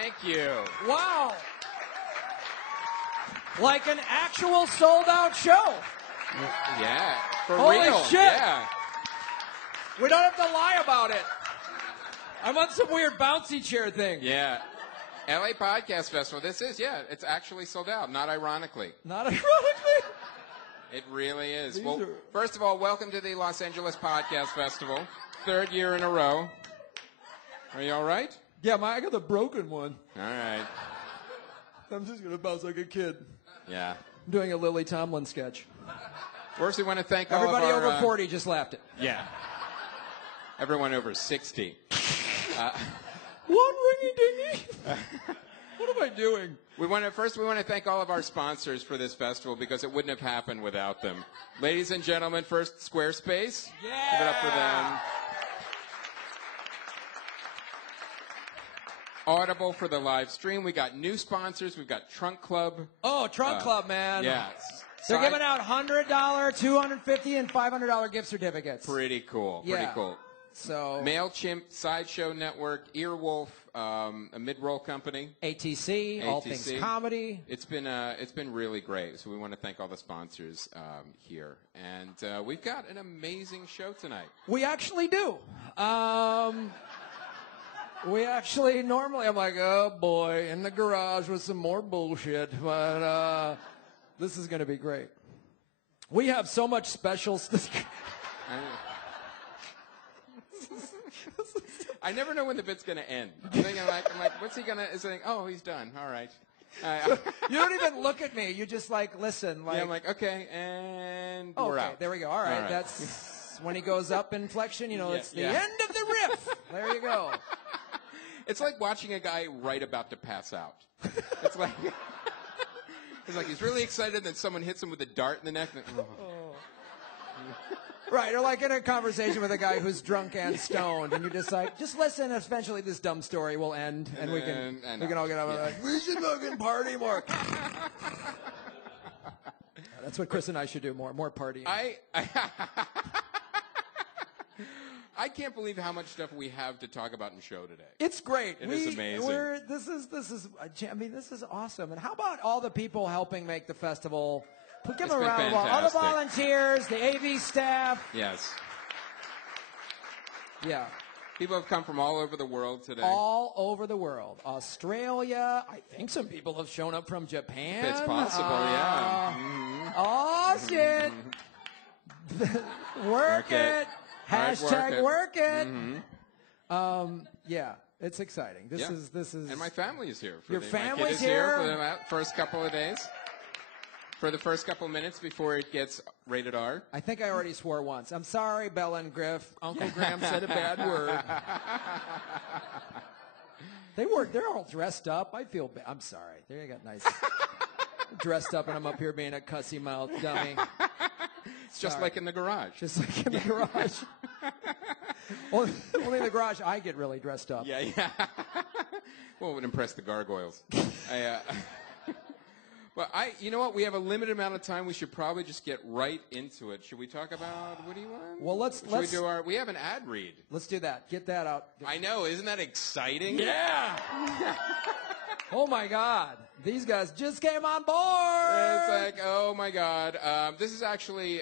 Thank you. Wow. Like an actual sold-out show. Yeah, for Holy real. shit. Yeah. We don't have to lie about it. I'm on some weird bouncy chair thing. Yeah. LA Podcast Festival. It's actually sold out, not ironically. Not ironically? It really is. First of all, welcome to the Los Angeles Podcast Festival. 3rd year in a row. Are you all right? Yeah, I got the broken one. All right. I'm just going to bounce like a kid. Yeah. I'm doing a Lily Tomlin sketch. First, we want to thank everybody all of our... over 40 just laughed it. Yeah. Everyone over 60. One ringy-dingy. What am I doing? We want to thank all of our sponsors for this festival because it wouldn't have happened without them. Ladies and gentlemen, first, Squarespace. Yeah. Give it up for them. Audible for the live stream. We got new sponsors. We've got Trunk Club. Oh, Trunk Club, man. Yeah. They're giving out $100, $250, and $500 gift certificates. Pretty cool. Yeah. Pretty cool. So MailChimp, Sideshow Network, Earwolf, a mid-roll company. ATC, All Things Comedy. It's been really great. So we want to thank all the sponsors here. And we've got an amazing show tonight. We actually do. We actually, normally I'm like, oh boy, in the garage with some more bullshit. But this is going to be great. We have so much special stuff. I never know when the bit's going to end. I'm like, what's he going to, is he like, oh, he's done. All right. You don't even look at me. You just like, listen. Like, yeah, I'm like, okay, and we're out. There we go. All right. That's when he goes up inflection, it's the end of the riff. There you go. It's like watching a guy right about to pass out. It's like he's really excited, then someone hits him with a dart in the neck. And, Right, or like in a conversation with a guy who's drunk and stoned, and you're just like, just listen. Eventually, this dumb story will end, and we can all get out of it. Like, we should fucking party more. That's what Chris and I should do more partying. I can't believe how much stuff we have to talk about in the show today. It's great. It is amazing. This is awesome. And how about all the people helping make the festival? Give them a round of applause. All the volunteers, the AV staff. Yes. Yeah. People have come from all over the world today. All over the world. Australia. I think some people have shown up from Japan. It's possible, yeah. Mm-hmm. Oh, shit. Work it. Hashtag work it. Mm-hmm. Yeah, it's exciting. This is. And my family is here. Your family's my kid is here for the first couple of days. For the first couple of minutes before it gets rated R. I think I already swore once. I'm sorry, Bella and Griff. Uncle Graham said a bad word. They're all dressed up. I feel bad. I'm sorry. They got nice. Dressed up, and I'm up here being a cussy mouth dummy. It's just like in the garage. Just like in the garage. Only in the garage I get really dressed up. Yeah. Well, it would impress the gargoyles. But you know what? We have a limited amount of time. We should probably just get right into it. Should we talk about what do you want? Well, we have an ad read. Let's do that. Get that out. I know. Isn't that exciting? Yeah. Oh my God. These guys just came on board. It's like, oh my God. This is actually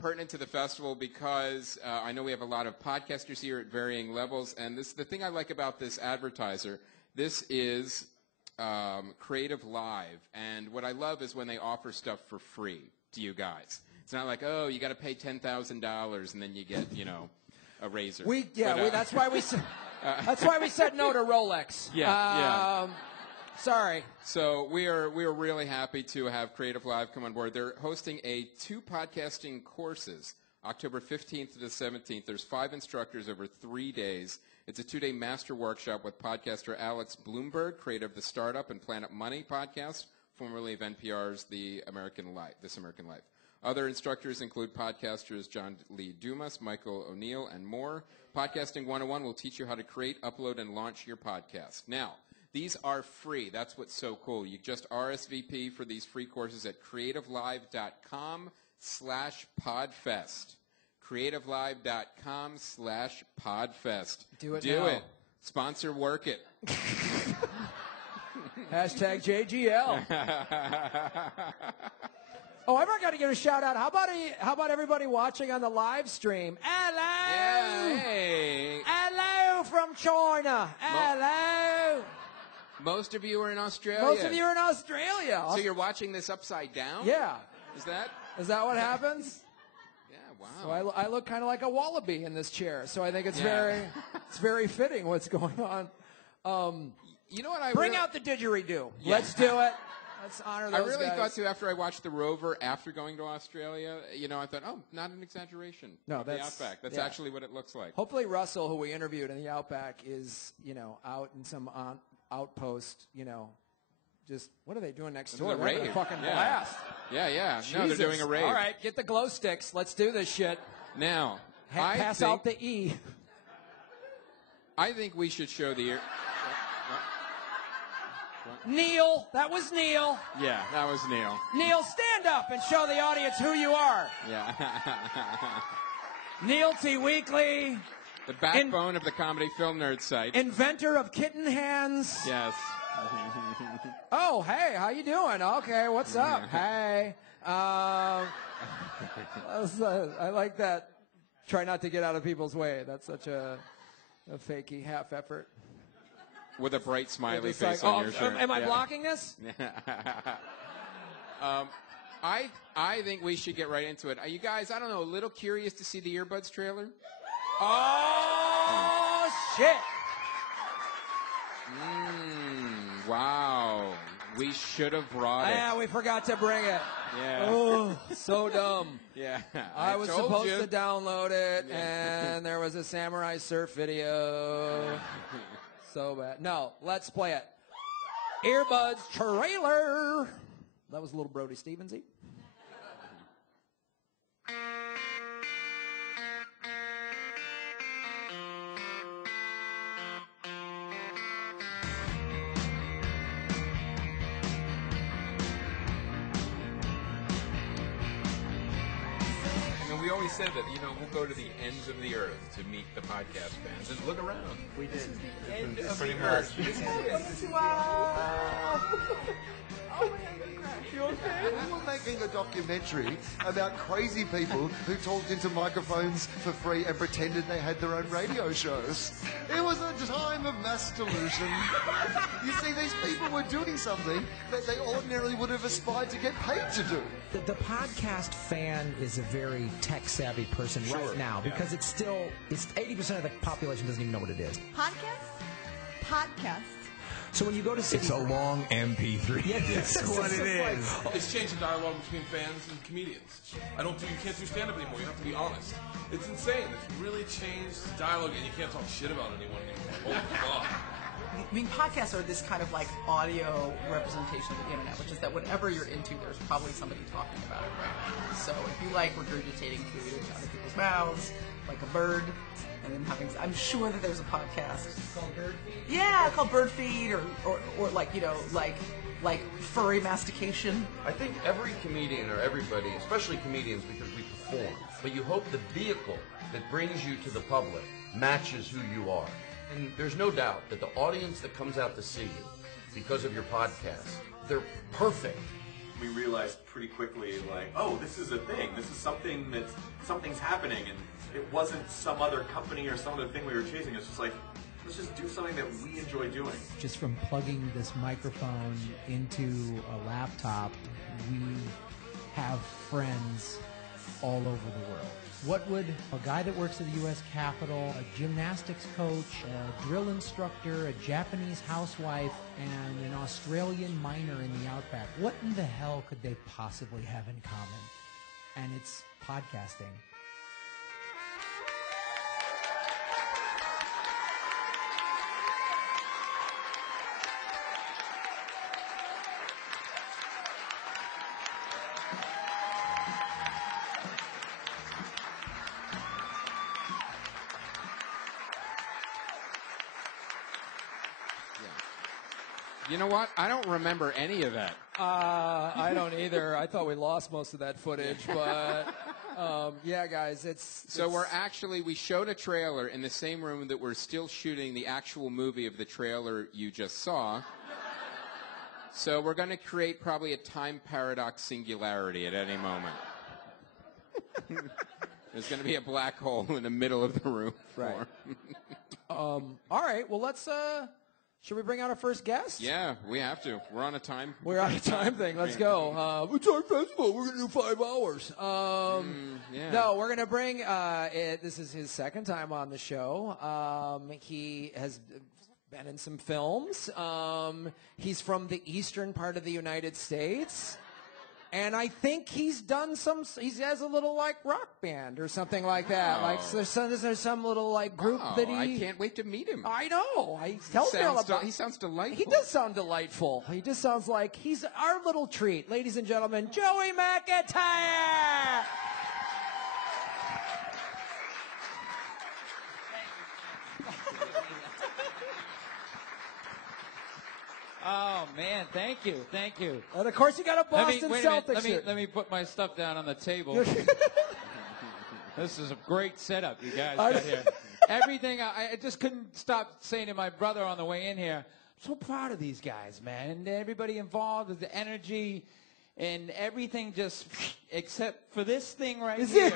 pertinent to the festival because I know we have a lot of podcasters here at varying levels. And the thing I like about this advertiser, this is Creative Live. And what I love is when they offer stuff for free to you guys. It's not like, oh, you got to pay $10,000 and then you get, a razor. That's why we said no to Rolex. Yeah. Sorry. So we are really happy to have Creative Live come on board. They're hosting 2 podcasting courses, October 15th to the 17th. There's 5 instructors over 3 days. It's a 2-day master workshop with podcaster Alex Bloomberg, creator of the Startup and Planet Money podcast, formerly of NPR's This American Life. Other instructors include podcasters John Lee Dumas, Michael O'Neill, and more. Podcasting 101 will teach you how to create, upload, and launch your podcast. Now, these are free. That's what's so cool. You just RSVP for these free courses at creativelive.com/podfest. creativelive.com/podfest. Do it Do now. it. Sponsor Work It. Hashtag JGL. Oh, I got to give a shout out. How about everybody watching on the live stream? Hello. Yeah, hey. Hello from China. Hello. Most of you are in Australia. Most of you are in Australia. So you're watching this upside down? Yeah. Is that what happens? Yeah, wow. So I look kind of like a wallaby in this chair. So I think it's very fitting what's going on. You know what Bring out the didgeridoo. Yeah. Let's do it. Let's honor those I really guys. thought, too, after I watched The Rover, after going to Australia, I thought, oh, not an exaggeration. No, the Outback. That's actually what it looks like. Hopefully Russell, who we interviewed in the Outback, is, out in some outpost, just, what are they doing next door? They're having a fucking blast. Yeah. Jesus. No, they're doing a rave. All right, get the glow sticks. Let's do this shit. Now, pass out the E. I think we should show the ear. Neil, that was Neil. Yeah, that was Neil. Neil, stand up and show the audience who you are. Yeah. Neil T. Weekly. The backbone of the Comedy Film Nerd site. Inventor of kitten hands. Yes. Oh, hey, how you doing? Okay, what's up? Hey. I like that. Try not to get out of people's way. That's such a fakey half effort. With a bright smiley face on your shirt. Am I blocking this? I think we should get right into it. Are you guys, I don't know, a little curious to see the Earbuds trailer? Oh, shit. Wow. We should have brought it. Yeah, we forgot to bring it. Yeah. Oh, so dumb. Yeah. I was supposed to download it, and there was a Samurai Surf video. So bad. No, let's play it. Earbuds trailer. That was a little Brody Stevensy. We always said that, we'll go to the ends of the earth to meet the podcast fans. And look around. We did. It's pretty much. Wow. Oh my God, you okay? We were making a documentary about crazy people who talked into microphones for free and pretended they had their own radio shows. It was a time of mass delusion. You see, these people were doing something that they ordinarily would have aspired to get paid to do. The podcast fan is a very tech-savvy person right now because it's 80% of the population doesn't even know what it is. Podcast. So when you go to city, it's a long MP3. Yeah, that's what it is. It's changed the dialogue between fans and comedians. You can't do stand-up anymore. You have to be honest. It's insane. It's really changed the dialogue, and you can't talk shit about anyone anymore. Holy fuck. I mean, podcasts are this kind of like audio representation of the internet, which is that whatever you're into, there's probably somebody talking about it right now. So if you like regurgitating food into other people's mouths, like a bird, and then I'm sure that there's a podcast called Bird Feed. Yeah, called Bird Feed, or like like furry mastication. I think every comedian or everybody, especially comedians, because we perform, but you hope the vehicle that brings you to the public matches who you are. And there's no doubt that the audience that comes out to see you because of your podcast, they're perfect. We realized pretty quickly, this is a thing. This is something's happening, and it wasn't some other company or some other thing we were chasing. It's just let's just do something that we enjoy doing. Just from plugging this microphone into a laptop, we have friends all over the world. What would a guy that works at the U.S. Capitol, a gymnastics coach, a drill instructor, a Japanese housewife, and an Australian miner in the Outback, what in the hell could they possibly have in common? And it's podcasting. You know what? I don't remember any of that. I don't either. I thought we lost most of that footage, but yeah, guys, we showed a trailer in the same room that we're still shooting the actual movie of the trailer you just saw. So we're going to create probably a time paradox singularity at any moment. There's going to be a black hole in the middle of the room. Right. All right. Well, let's. Should we bring out our first guest? Yeah, we have to. We're on a time. We're on a time thing. Let's go. It's our festival. We're going to do 5 hours. Yeah. No, we're going to bring. This is his second time on the show. He has been in some films. He's from the eastern part of the United States. And I think he's done he has a little, like, rock band or something like that. Oh. Like, so there's some little, like, group that he... I can't wait to meet him. I know. He sounds delightful. He does sound delightful. He just sounds like he's our little treat. Ladies and gentlemen, Joey McIntyre! Oh man, thank you. And of course, you got a Boston Celtics shirt. Let me put my stuff down on the table. This is a great setup you guys got here. Everything, I just couldn't stop saying to my brother on the way in here, I'm so proud of these guys, man. And everybody involved with the energy and everything just, except for this thing right here.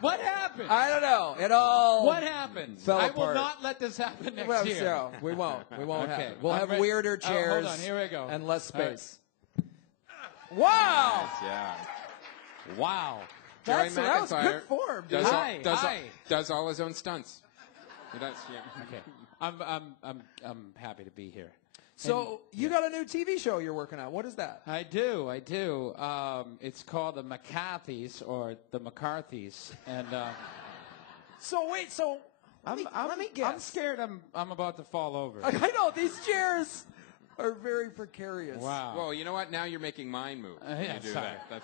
What happened? I don't know. It all. What happened? Fell I apart. will not let this happen next Well, year. so we won't. We won't have Okay. it. We'll I'm have ready. weirder chairs. Hold on. Here we go. And less All right. space. Wow. Yeah. Wow. Joey That was McIntyre good form, dude. does all his own stunts. He does, yeah. Okay. I'm happy to be here. So you got a new TV show you're working on. What is that? I do. It's called the McCarthys or the McCarthys, and So wait. So let me guess. I'm scared. I'm about to fall over. I know these chairs are very precarious. Wow. Well, you know what? Now you're making mine move. when yeah, you do sorry. that.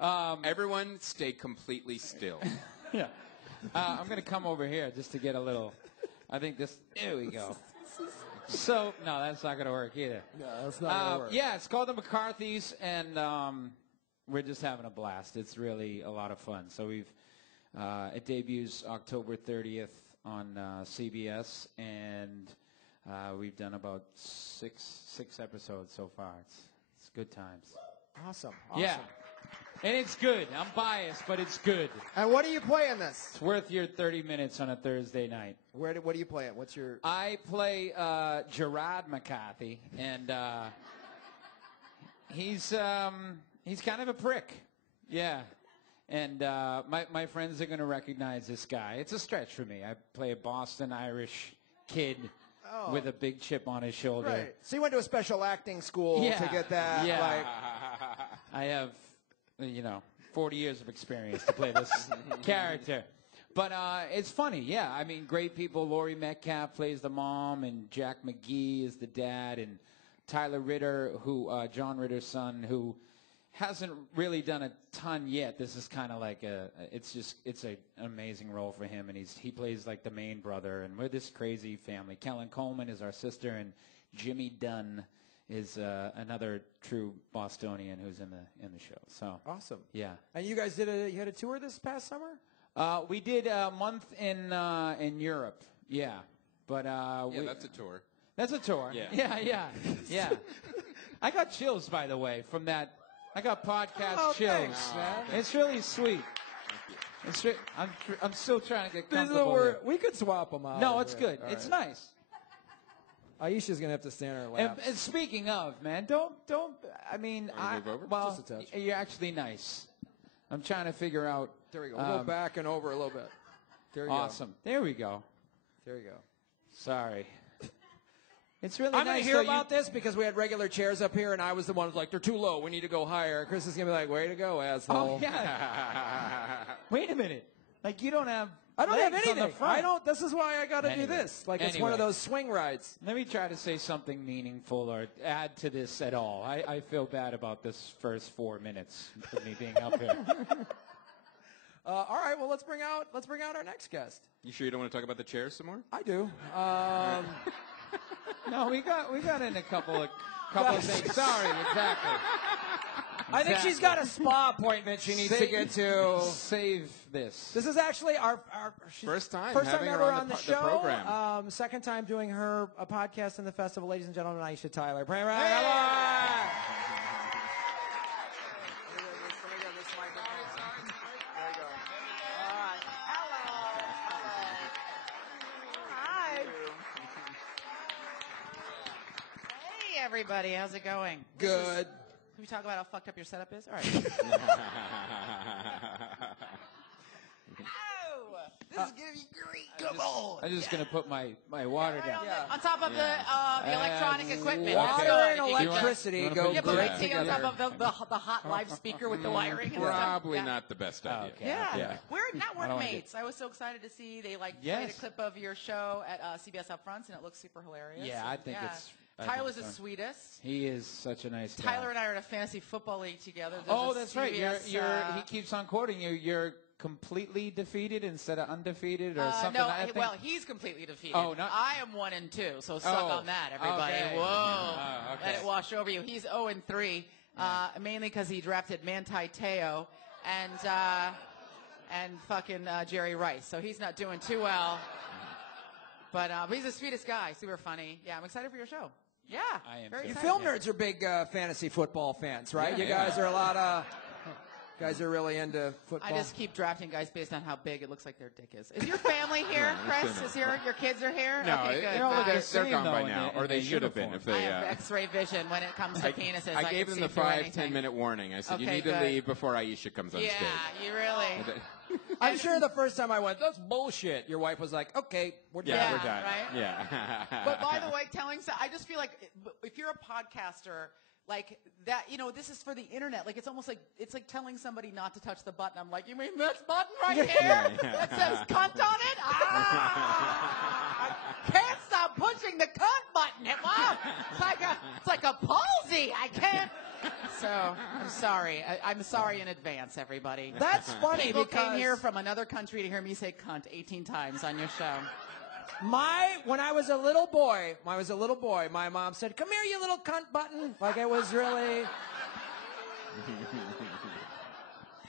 That's everyone stay completely still. Yeah. I'm going to come over here just to get a little. I think this. There we go. So no, that's not going to work either. No, that's not going to work. Yeah, it's called the McCarthys, and we're just having a blast. It's really a lot of fun. So it debuts October 30th on CBS, and we've done about six episodes so far. It's good times. Awesome. Yeah. And it's good. I'm biased, but it's good. And what do you play in this? It's worth your 30 minutes on a Thursday night. What do you play in? What's your... I play Gerard McCarthy, and he's kind of a prick. Yeah. And my friends are going to recognize this guy. It's a stretch for me. I play a Boston Irish kid with a big chip on his shoulder. Right. So you went to a special acting school to get that? Yeah. Like... I have, 40 years of experience to play this character. But it's funny, yeah. I mean, great people. Laurie Metcalf plays the mom, and Jack McGee is the dad, and Tyler Ritter, John Ritter's son, who hasn't really done a ton yet. This is kind of like it's an amazing role for him, and he plays like the main brother, and we're this crazy family. Kellen Coleman is our sister, and Jimmy Dunn is another true Bostonian who's in the show. So awesome. Yeah. And you guys you had a tour this past summer? We did a month in Europe. Yeah. But that's a tour. That's a tour. Yeah. Yeah. I got chills, by the way, from that. I got podcast chills. Thanks, man. It's really sweet. I'm still trying to get comfortable here. We could swap them out. No, it's good. All It's right. nice. Aisha's gonna have to stand on her lap. And speaking of, man, don't. I mean, Wanna move over? well, Just a touch. you're actually nice. I'm trying to figure out. There we go. We'll go back and over a little bit. There you go. Awesome. There we go. There you go. Sorry. It's really I'm nice. going to hear about this because we had regular chairs up here, and I was the one who's like, they're too low. We need to go higher. Chris is going to be like, way to go, asshole. Oh, yeah. Wait a minute. Like, you don't have I don't have legs on anything. the front. This is why I got to do Anyway. this. Like, it's one of Anyway. those swing rides. Let me try to say something meaningful or add to this at all. I feel bad about this first 4 minutes of me being up here. All right, well, let's bring out our next guest. You sure you don't want to talk about the chairs some more? I do. No, we got in a couple of things. Sorry, exactly. I think she's got a spa appointment she needs to get to. Save this. This is actually our First time first time having ever her on the the show. program. Second time doing her a podcast in the festival. Ladies and gentlemen, Aisha Tyler. Bring her around. Come on. Everybody, how's it going? Good. Can we talk about how fucked up your setup is? All right. This is gonna be great. Come on. I'm just gonna put my water down. On top of the electronic equipment. Water Let's and go. electricity go Yeah, but great like see on together. top of the hot live speaker with the wiring. And Probably stuff. not the best idea. Yeah. We're I don't network wanna mates. I was so excited to see they played a Yes. clip of your show at CBS Upfronts, and it looks super hilarious. Yeah, I think it's. I think Tyler's it's the fun. sweetest. He is such a nice guy. Tyler and I are in a fantasy football league together. There's Oh, a that's right. CBS, He keeps on quoting you. You're completely defeated instead of undefeated or something. No, I think. well, he's completely defeated. Oh, not- I am 1-2, so suck on that, everybody. Okay. Whoa, Oh, okay. let it wash over you. He's 0-3, mainly because he drafted Manti Te'o and fucking Jerry Rice, so he's not doing too well. But he's the sweetest guy, super funny. Yeah, I'm excited for your show. Yeah, I am very too. You excited. film nerds are big fantasy football fans, right? Yeah, You guys are a lot of guys are really into football. I just keep drafting guys based on how big it looks like their dick is. Is your family here, Chris? Is your kids are here? No, okay, good. they're all good. they're gone by though, now, in or they the should have been if I they. have X-ray vision when it comes to penises. I gave can them the see through 5-10 anything. minute warning. I said you Okay, need to good. leave before Aisha comes on Yeah, stage. you really. I'm sure the first time I went, that's bullshit. Your wife was like, okay, we're done. Yeah, Yeah, we're done. right? Yeah. But by the way, I just feel like if you're a podcaster, like that, this is for the internet. Like it's like telling somebody not to touch the button. I'm like, you mean this button right here Yeah. that says cunt on it? I can't stop pushing the cunt button. It's like a palsy. I can't. So I'm sorry. I'm sorry in advance, everybody. That's funny People because came here from another country to hear me say cunt 18 times on your show. when I was a little boy, my mom said, "Come here, you little cunt button." Like it was really.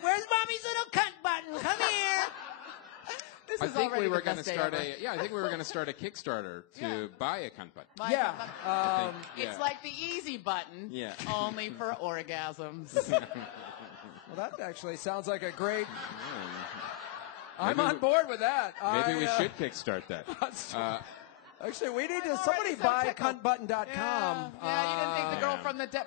Where's mommy's little cunt button? Come here. This I is think already we were the best day start ever. I think we were going to start a Kickstarter to buy a cunt button. My Yeah. God. Yeah. It's like the easy button, Yeah. only for orgasms. Well, that actually sounds like a great. I'm Maybe on board with that. Maybe we should kickstart that. Actually, we need to. I'm Somebody already so buy tickled. cuntbutton.com. Yeah, you didn't think the girl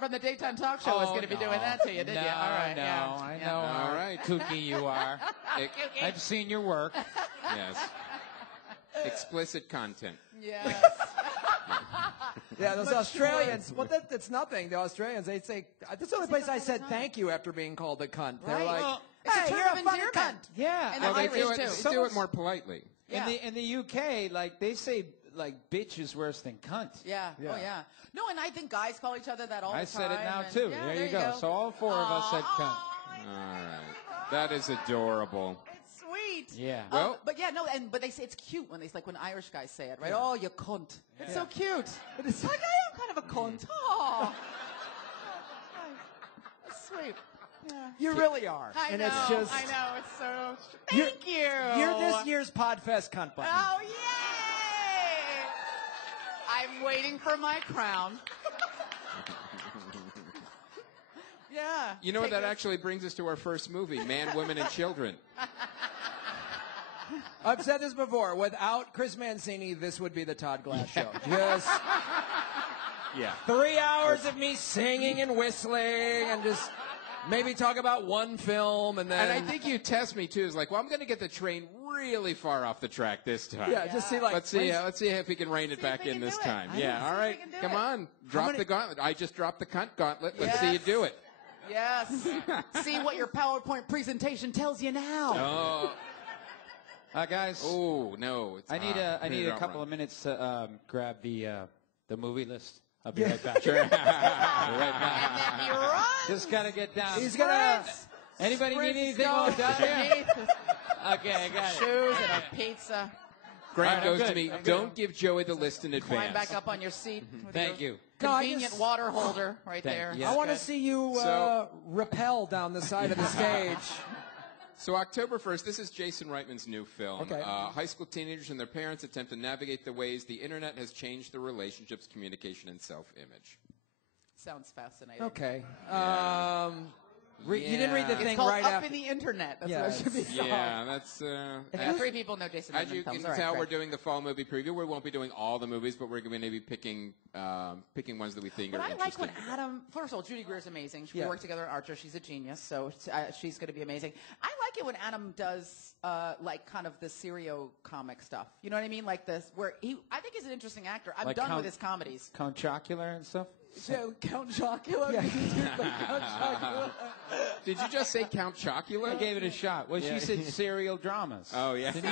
from the daytime talk show was going to be doing that to you, did no, you? All right, no, yeah. I Yeah. know All how right. kooky you are. I've seen your work. Yes. Explicit content. Yes. Yeah, those Australians. Well, that's nothing. The Australians, they say that's the only place I said thank you after being called a cunt. They're Right. like, Well, it's a "Hey, term you're of a fucking endearment. cunt." Yeah. And Well, the they do Irish, it. too. They do it more politely. Yeah. In the UK, like they say, like bitch is worse than cunt. Yeah. Yeah. Oh, yeah. No, and I think guys call each other that all the time. I said it now and- too. Yeah, there you go. So all four of us said cunt. All right. That is adorable. It's sweet. Yeah. Well- but yeah, no, but they say it's cute when when Irish guys say it, right? Oh, you cunt. It's so cute. It's like I am kind of a cunt. Oh. That's sweet. Yeah. You really are. I and know. it's just I know. It's so. You're- Thank you. You're this year's Podfest cunt button. Oh yay! I'm waiting for my crown. Yeah. You know what? Take That it. actually brings us to our first movie, Man, Women, and Children. I've said this before. Without Chris Mancini, this would be the Todd Glass show. Just Yeah. 3 hours of me singing and whistling and just maybe talk about one film and then. And I think you test me too. It's like, well, I'm going to get the train really far off the track this time. yeah, just see like. Let's see if we can rein it See if back we in can this do it. time. I Yeah, know. all See if right. we can do Come it. on. Drop many- the gauntlet. I just dropped the cunt gauntlet. Let's see you Yes. do it. Yes. See what your PowerPoint presentation tells you now. Oh, Guys, oh no. It's I need hot. I need a Don't couple run. of minutes to grab the movie list. I'll be right back. Sure. And then you run. Just gotta get down. He's gonna. Anybody need Sprints anything go on down here? underneath. Okay, I got it. Shoes and a pizza. Grant All right, goes to I'm me, good. don't give Joey the list in Climb advance. back up on your seat. with Thank your you. Convenient just- water holder right there. you. Yeah. I want to Good. see you So- rappel down the side of the stage. So October 1st, this is Jason Reitman's new film. Okay. High school teenagers and their parents attempt to navigate the ways the internet has changed their relationships, communication, and self-image. Sounds fascinating. Okay. You didn't read the It's thing called right Up after. in the Internet. That's Yeah, what it should be called. Yeah, that's... Yeah, 3 people know Jason As Reitman you films. can All right, tell, great. we're doing the fall movie preview. We won't be doing all the movies, but we're going to be picking ones that we think But are I like interesting. when Adam. First of all, Judy Greer's amazing. We Yeah. work together at Archer. She's a genius, so she's going to be amazing. I like it when Adam does like kind of the serio comic stuff. You know what I mean? Like this, where I think he's an interesting actor. I'm Like done Count- with his comedies. Count Chocula and stuff? So Count Chocula. Yeah. Count Chocula. Did you just say Count Chocula? I gave it a shot. Well, she said serial dramas. Oh, yeah. I said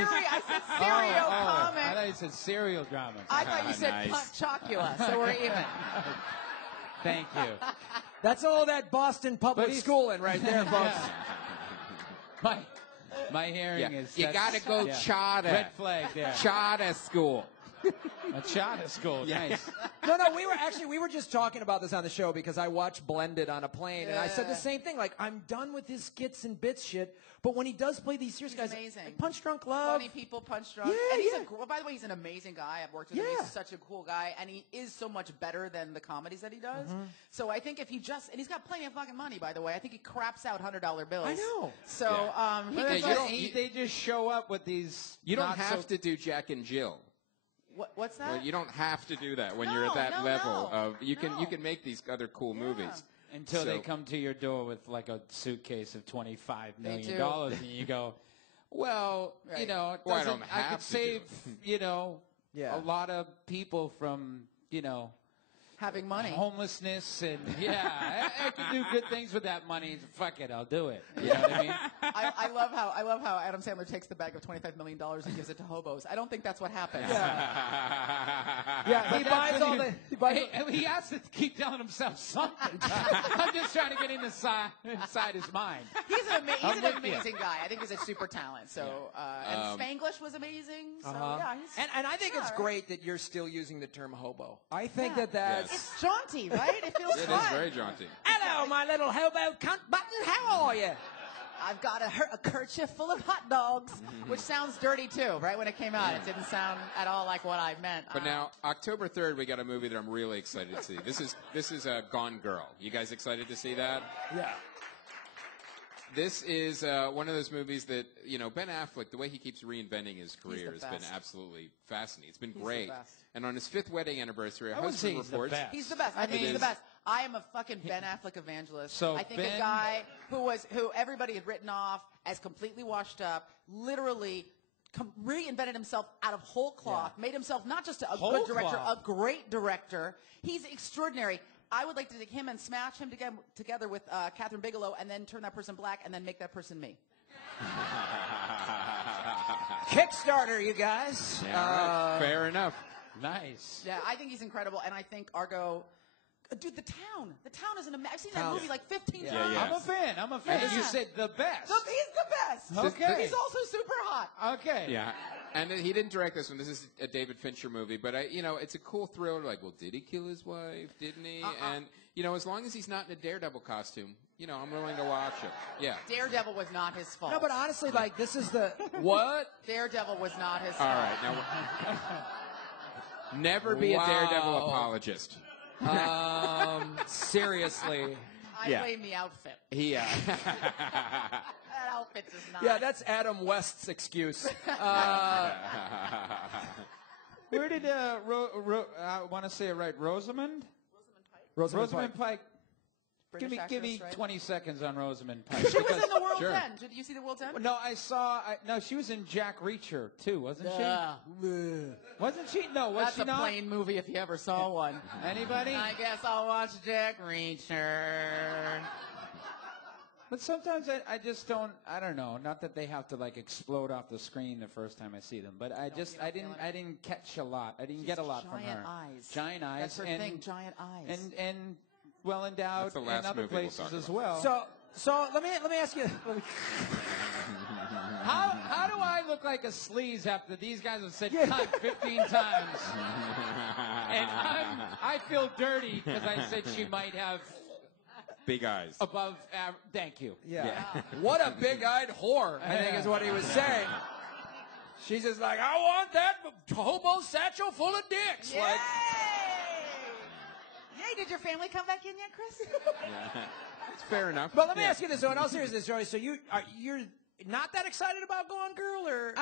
serio comic. I thought you said serial dramas. I thought you said Nice. Count Chocula, so we're even. Thank you. That's all that Boston public schooling right there, folks. My hearing Yeah. is... You that's- got to go yeah. charter. Red flag there. Charter school. A charter school. Nice. No, we were just talking about this on the show because I watched Blended on a plane, and I said the same thing. Like, I'm done with his skits and bits shit, but when he does play these serious guys, amazing. like Punch Drunk Love, Funny people, Punch Drunk. Yeah, and he's yeah. by the way, he's an amazing guy. I've worked with him. Yeah. He's such a cool guy, and he is so much better than the comedies that he does. Mm-hmm. So I think if he just, and he's got plenty of fucking money, by the way. I think he craps out $100 bills. I know. So he Yeah, can you just- don't- They just show up with these... You don't not have so- to do Jack and Jill. what's that? Well, you don't have to do that when No, you're at that no, level no. of you can No. you can make these other cool movies. Until they So- come to your door with like a suitcase of $25 million, do. and you go, well, you Right. know, it Well, I doesn't- don't I have could to do save, it. you know, Yeah. a lot of people from, you know, Having money. homelessness and I can do good things with that money. Fuck it, I'll do it. You know what I mean? I love how Adam Sandler takes the bag of $25 million and gives it to hobos. I don't think that's what happens. yeah, he buys all the. He buys He has to keep telling himself something. I'm just trying to get inside his mind. He's I'm an with you. amazing guy. I think he's a super talent. So and Spanglish was amazing. So yeah, he's and I think it's all right. great that you're still using the term hobo. I think that's. It's jaunty, right? It feels It fun. is very jaunty. Hello, my little hobo cunt button. How are you? I've got a kerchief full of hot dogs, which sounds dirty too, right? When it came out, it didn't sound at all like what I meant. But now October 3rd, we got a movie that I'm really excited to see. This is Gone Girl. You guys excited to see that? Yeah. This is one of those movies that, you know, Ben Affleck, the way he keeps reinventing his career has been best. absolutely fascinating. It's been the great. best. And on his 5th wedding anniversary, a I wouldn't say husband he's the reports. best. he's the best. I think It he's the is. best. I am a fucking Ben Affleck evangelist. So I think Ben- a guy who everybody had written off as completely washed up, literally reinvented himself out of whole cloth, made himself not just a Whole good director, cloth. a great director. He's extraordinary. I would like to take him and smash him together with Catherine Bigelow and then turn that person black and then make that person me. Kickstarter, you guys. Yeah, all right. Fair enough. Nice. Yeah, I think he's incredible, and I think Argo. Dude, The Town is an amazing. I've seen that movie like 15 times. yeah. I'm a fan. Yeah. You said the best. He's the best. Okay. He's also super hot. Okay. Yeah. And he didn't direct this one. This is a David Fincher movie. But, it's a cool thriller. Like, well, did he kill his wife? Didn't he? And, as long as he's not in a Daredevil costume, I'm willing to watch it. Yeah. Daredevil was not his fault. No, but honestly, like, this is the. What? Daredevil was not his fault. All right. Now, never be a Daredevil apologist. Seriously. I blame the outfit. Yeah. That outfit does not. Yeah, that's Adam West's excuse. Where did I want to say it right? Rosamund Rosamund Pike. British Give me actress, right? 20 seconds on Rosamund Pike. She was in The World's Sure. End. Did you see The World's End? No, no, she was in Jack Reacher too, wasn't she? Wasn't she? No, was That's she a not? plain movie if you ever saw one. Anybody? I guess I'll watch Jack Reacher. But sometimes I just don't. I don't know. Not that they have to like explode off the screen the first time I see them, but I didn't catch a lot. I didn't get a lot from her. Giant eyes. Giant eyes. That's her and, thing. Giant eyes. And well endowed That's the in last other movie we'll places talk as about. well. So let me ask you. How do I I look like a sleaze after these guys have said cunt 15 times. And I feel dirty because I said she might have big eyes. Above average. Thank you. Yeah. What a big-eyed whore, I think is what he was saying. She's just like, I want that hobo satchel full of dicks. Yay! Like, Yay, did your family come back in yet, Chris? It's fair enough. but let me ask you this, so in all seriousness, Joey, so you're not that excited about Gone Girl, or?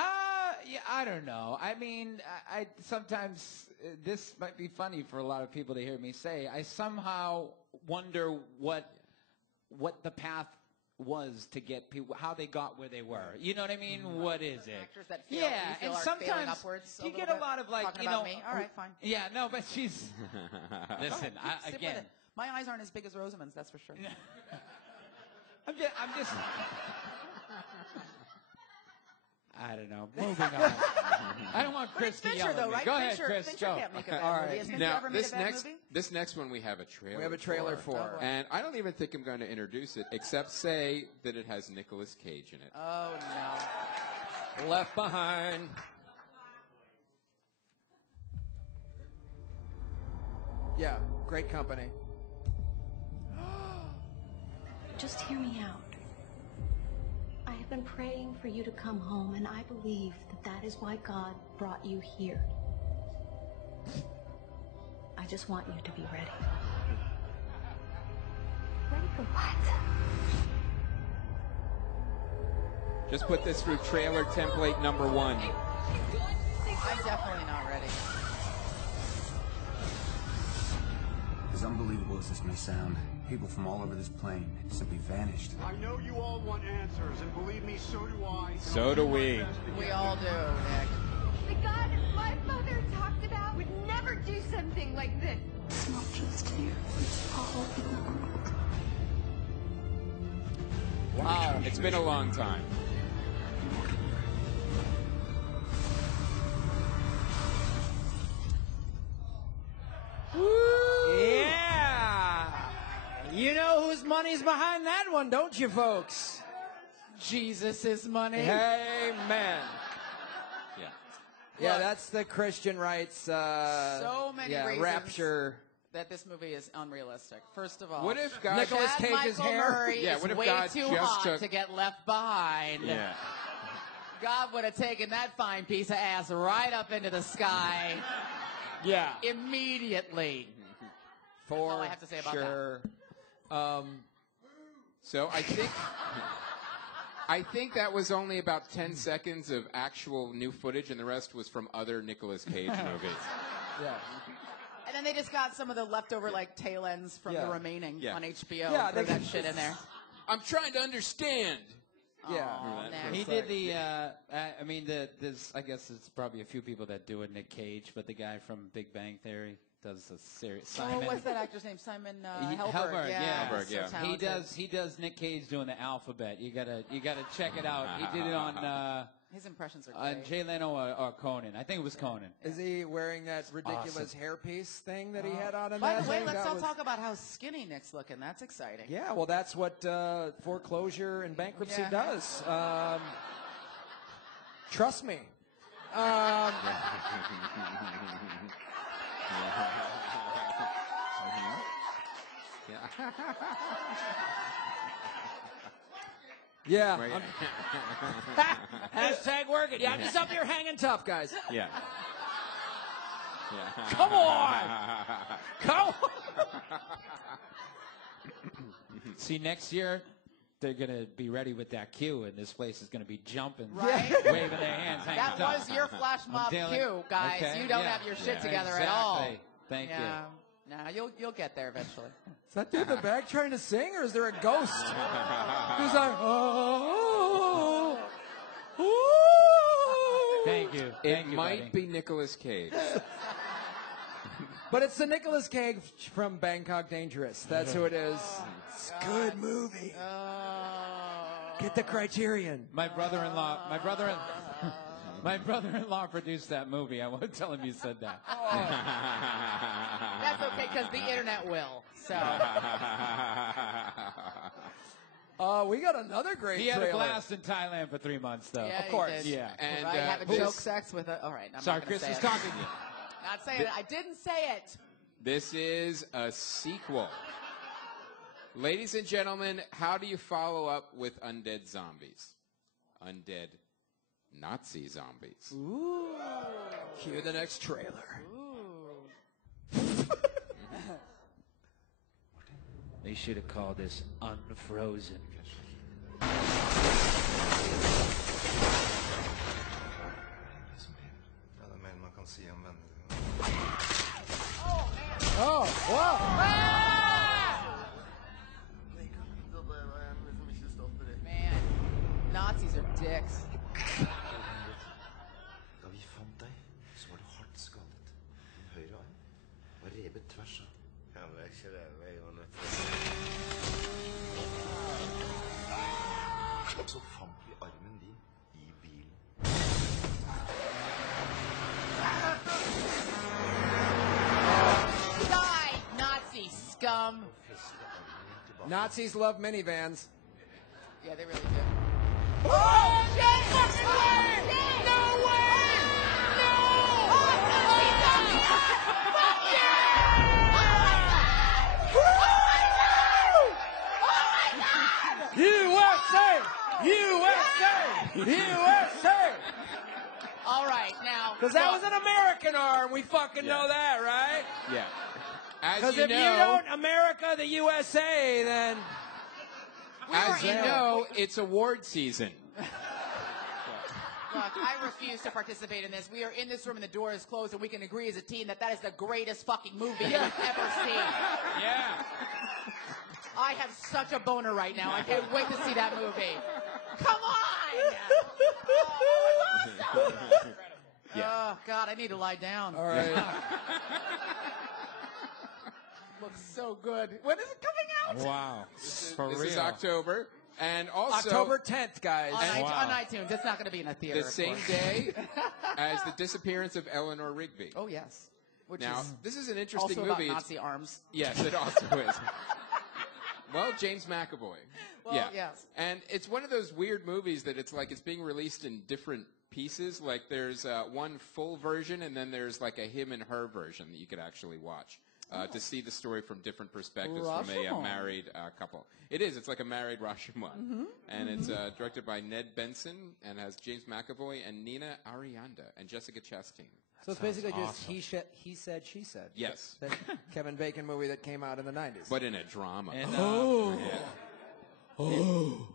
Yeah, I don't know. I mean, I sometimes, this might be funny for a lot of people to hear me say, I somehow wonder what the path was to get people, how they got where they were. You know what I mean? What is it? Actors that feel, Yeah, you feel and are sometimes failing upwards you get a lot of like, talking you about know. me. All right, fine. Yeah, no, but she's. Listen, Sit with again. it. My eyes aren't as big as Rosamund's, that's for sure. I'm just. I don't know. Moving on. I don't want Chris to yell Fincher, though, at me. right? Go ahead, Fincher, Chris. Fincher Go. can't make a bad All movie. right. Has Fincher Now, ever made a bad movie? this next one we have a trailer. We have a trailer for. And I don't even think I'm going to introduce it, except say that it has Nicolas Cage in it. Oh, no. Left Behind. Yeah, great company. Just hear me out. I have been praying for you to come home, and I believe that is why God brought you here. I just want you to be ready. Ready for what? Just put this through trailer template number 1. I'm definitely not ready. As unbelievable as this may sound, people from all over this plane simply vanished. I know you all want answers, and believe me, so do I. So do we. We all do, Nick. The God my mother talked about would never do something like this. It's not just here. It's all in the world. Wow. It's been a long time. Yeah! You know whose money's behind that one, don't you, folks? Jesus' money. Amen. Yeah. Yeah, that's the Christian rights. So many reasons rapture. that this movie is unrealistic. First of all, What if God... Nicolas Chad Cage's Michael hair? Murray Yeah, is what if way God too just hot took- to get left behind. Yeah. God would have taken that fine piece of ass right up into the sky Yeah. immediately. For all I have to say about sure. So I think that was only about 10 seconds of actual new footage, and the rest was from other Nicolas Cage movies. Yeah. And then they just got some of the leftover like tail ends from the remaining on HBO. Yeah, and threw they that shit in there. I'm trying to understand. Yeah. Nick. He did the. I mean, there's. I guess it's probably a few people that do it. Nick Cage, but the guy from Big Bang Theory does a series. Simon. What's that actor's name? Simon Helberg. Helberg, yeah. Helberg, So yeah. talented. He does Nick Cage doing the alphabet. You gotta check it out. He did it on His impressions are great. Jay Leno or Conan. I think it was Conan. Is he wearing that ridiculous hairpiece thing that he had on in By that the way, thing? let's That not was- talk about how skinny Nick's looking. That's exciting. Yeah, well, that's what foreclosure and bankruptcy Yeah. does. Trust me. Yeah. Hashtag working. Yeah, I'm just up here hanging tough, guys. Yeah. Come on. Come on. See, next year they're gonna be ready with that cue, and this place is gonna be jumping, Right? waving their hands. hanging That tough. was your flash mob dealing- cue, guys. Okay, You don't yeah. have your shit Yeah. together Exactly. at all. Thank you. Yeah. Nah, you'll get there eventually. Is that dude in the back trying to sing, or is there a ghost? Who's like, oh, Thank you. It Thank you, might buddy. be Nicolas Cage. But it's the Nicolas Cage from Bangkok Dangerous. That's who it is. It's a good movie. Get the Criterion. My brother-in-law produced that movie. I won't tell him you said that. That's okay, because the internet will. So we got another great He had trailer. a blast in Thailand for 3 months, though. Yeah, Of course. he did. Yeah. And Right, having this- joke sex with a. All right, I'm Sorry, not gonna Chris say is it. talking. Not saying it. I didn't say it. This is a sequel. Ladies and gentlemen, how do you follow up with undead zombies? Undead Nazi zombies. Ooh. Cue the next trailer. They should have called this Unfrozen. Oh, whoa. Man, Nazis are dicks. Da vi fant deg, så var du hardt skadet. Din høyre arm var revet tvers av. Så fant vi armen din i bilen. Die, Nazi scum. Nazis love minivans. Yeah, they really do. Oh, shit! Fucking way! No way! No! Oh, fuck yeah! USA! USA! USA! All right, now. Because that was an American arm. We fucking know that, right? Yeah. As Because you if know, you don't America the USA, then... as you know, it's award season. Look, I refuse to participate in this. We are in this room and the door is closed, and we can agree as a team that that is the greatest fucking movie we've ever seen. Yeah. I have such a boner right now. I can't wait to see that movie. Come on! Oh, oh, God, I need to lie down. All right. Looks so good. When is it coming out? Wow. For This real. is October. And also October 10th, guys. On iTunes. It's not going to be in a theater. the of same course. day as the disappearance of Eleanor Rigby. Oh, yes. Which Now, is this is an interesting also movie. about Nazi arms. Yes, it also is. Well, James McAvoy. Well, yeah. yes. And it's one of those weird movies that it's like it's being released in different pieces. Like there's one full version, and then there's like a him and her version that you could actually watch to see the story from different perspectives from a Rashomon. married couple. It is. It's like a married Rashomon. And it's directed by Ned Benson and has James McAvoy and Nina Arianda and Jessica Chastain. So it's basically just he said, she said. Yes. That Kevin Bacon movie that came out in the 90s. But in a drama. And,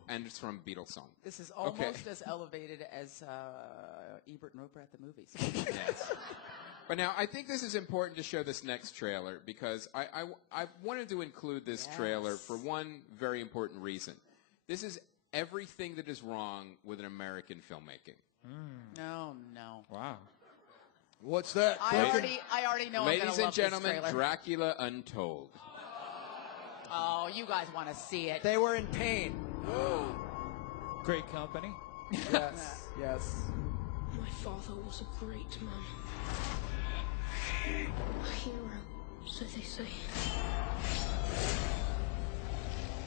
And it's from Beatles song. This is almost as elevated as Ebert and Roper at the movies. Yes. But now, I think this is important to show this next trailer because I wanted to include this trailer for one very important reason. This is everything that is wrong with an American filmmaking. No. Wow. What's that? I already know I'm Ladies gonna and love gentlemen, this trailer. Dracula Untold. Oh, you guys want to see it. They were in pain. Great company. Yes, yes. My father was a great man. A hero, so they say.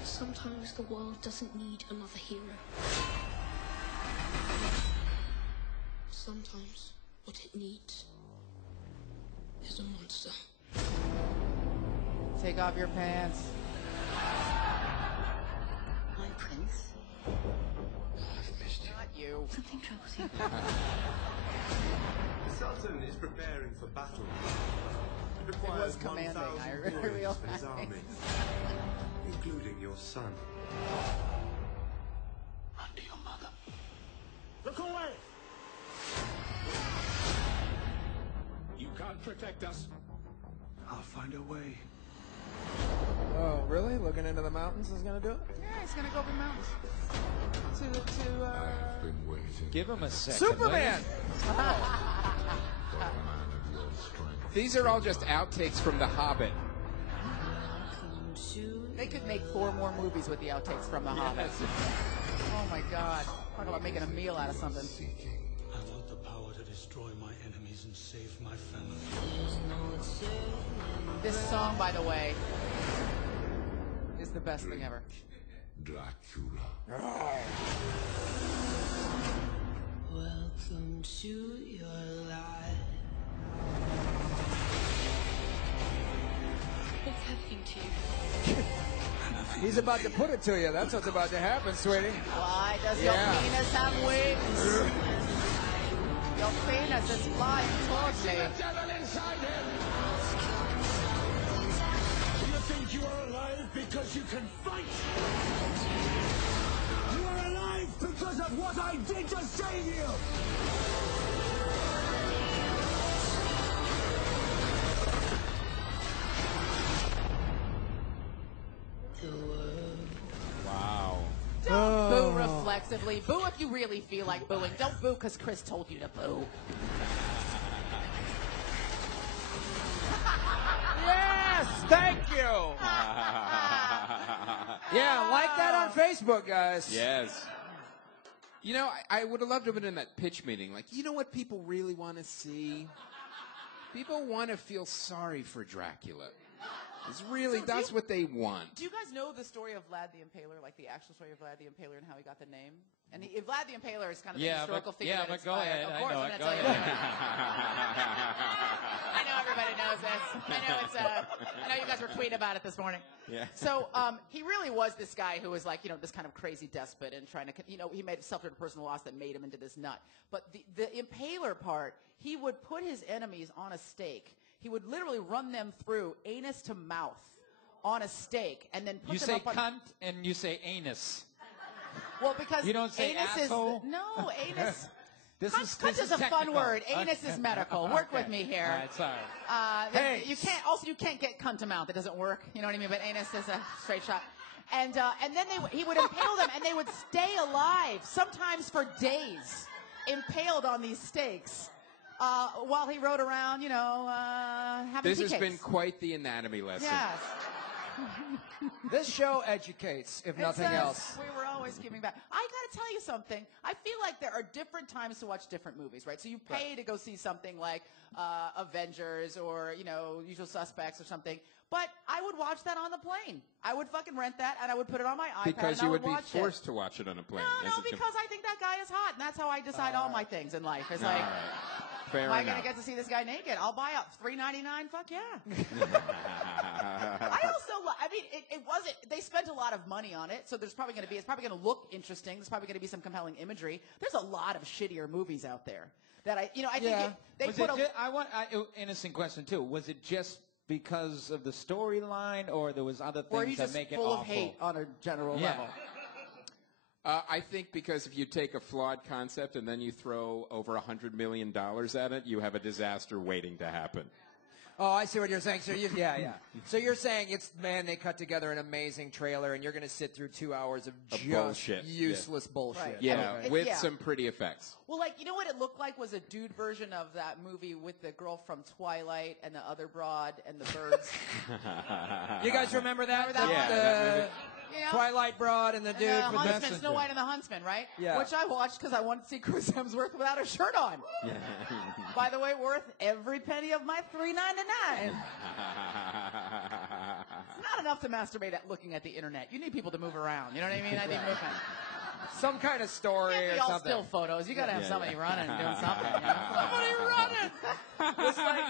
Sometimes the world doesn't need another hero. Sometimes what it needs is a monster. Take off your pants. My prince. Not you. Something troubles you. The Sultan is preparing for battle. It was requires commanding, 1,000 I warriors for his realize. army, including your son. Run to your mother. Look away! You can't protect us. I'll find a way. Oh, really? Looking into the mountains is going to do it? Yeah, he's gonna go up in the mountains. Give him a second. Superman! These are all just outtakes from The Hobbit. They could make 4 more movies with the outtakes from The Hobbit. Oh my God! Talk about making a meal out of something. I want the power to destroy my enemies and save my family. This song, by the way, is the best thing ever. Dracula. Welcome to your life. What's happening to you? He's about to put it to you. That's what's about to happen, sweetie. Why does your penis have wings? Your penis is flying towards me. You think you are alive because you can fight? You are alive because of what I did to save you! Wow. Don't boo reflexively. Boo if you really feel like booing. Don't boo because Chris told you to boo. Yes, thank you. Yeah, like that on Facebook, guys. Yes. You know, I would have loved to have been in that pitch meeting. Like, you know what people really want to see? People want to feel sorry for Dracula. It's really, So that's what they want. Do you guys know the story of Vlad the Impaler, like the actual story of Vlad the Impaler and how he got the name? And Vlad the Impaler is kind of the historical figure. Yeah, that but go inspired- ahead. Of course, I know I'm it. gonna Go tell you ahead. I know everybody knows this. I know it's. I know you guys were tweeting about it this morning. Yeah. So he really was this guy who was like, this kind of crazy despot and trying to, he made suffered a personal loss that made him into this nut. But the Impaler part, he would put his enemies on a stake. He would literally run them through anus to mouth on a stake and then put You them say up on. cunt and you say anus. Well, because You don't say anus asshole? no anus. This Cunt is a fun technical. word. Anus is medical. Work Okay. with me here. All right, sorry. Hey. You can't get cunt to mouth. It doesn't work. You know what I mean? But anus is a straight shot. And then he would impale them, and they would stay alive, sometimes for days, impaled on these stakes, while he rode around, having This tea has cakes. been quite the anatomy lesson. Yes. This show educates, if nothing else. We were always giving back. I got to tell you something. I feel like there are different times to watch different movies, right? So you pay to go see something like Avengers or, Usual Suspects or something. But I would watch that on the plane. I would fucking rent that, and I would put it on my iPad, Because and I you would be watch forced to watch it on a plane. No, because I think that guy is hot, and that's how I decide all my things in life. It's All like, right. Fair am I enough. going to get to see this guy naked? I'll buy up $3.99. Fuck yeah. It wasn't, they spent a lot of money on it, so it's probably going to look interesting. There's probably going to be some compelling imagery. There's a lot of shittier movies out there that I think they Was put it I want innocent question too. Was it just because of the storyline, or there was other or are things you that just make it full awful? of hate on a general level? I think because if you take a flawed concept and then you throw over $100 million at it, you have a disaster waiting to happen. Oh, I see what you're saying. So yeah. So you're saying they cut together an amazing trailer, and you're going to sit through 2 hours of just bullshit. useless bullshit. Right. Yeah, with yeah. some pretty effects. Well, you know what it looked like was a dude version of that movie with the girl from Twilight and the other broad and the birds. You guys remember that? Remember that one? that movie. Twilight Broad and the dude And the with Huntsman, Snow White and the Huntsman, right? Yeah. Which I watched because I wanted to see Chris Hemsworth without a shirt on. Yeah. By the way, worth every penny of my $3.99. It's not enough to masturbate at looking at the internet. You need people to move around. You know what I mean? I need movement. some kind of story Can't be or all something. still photos. You got to have somebody running and doing something. You know? Somebody running. It's like,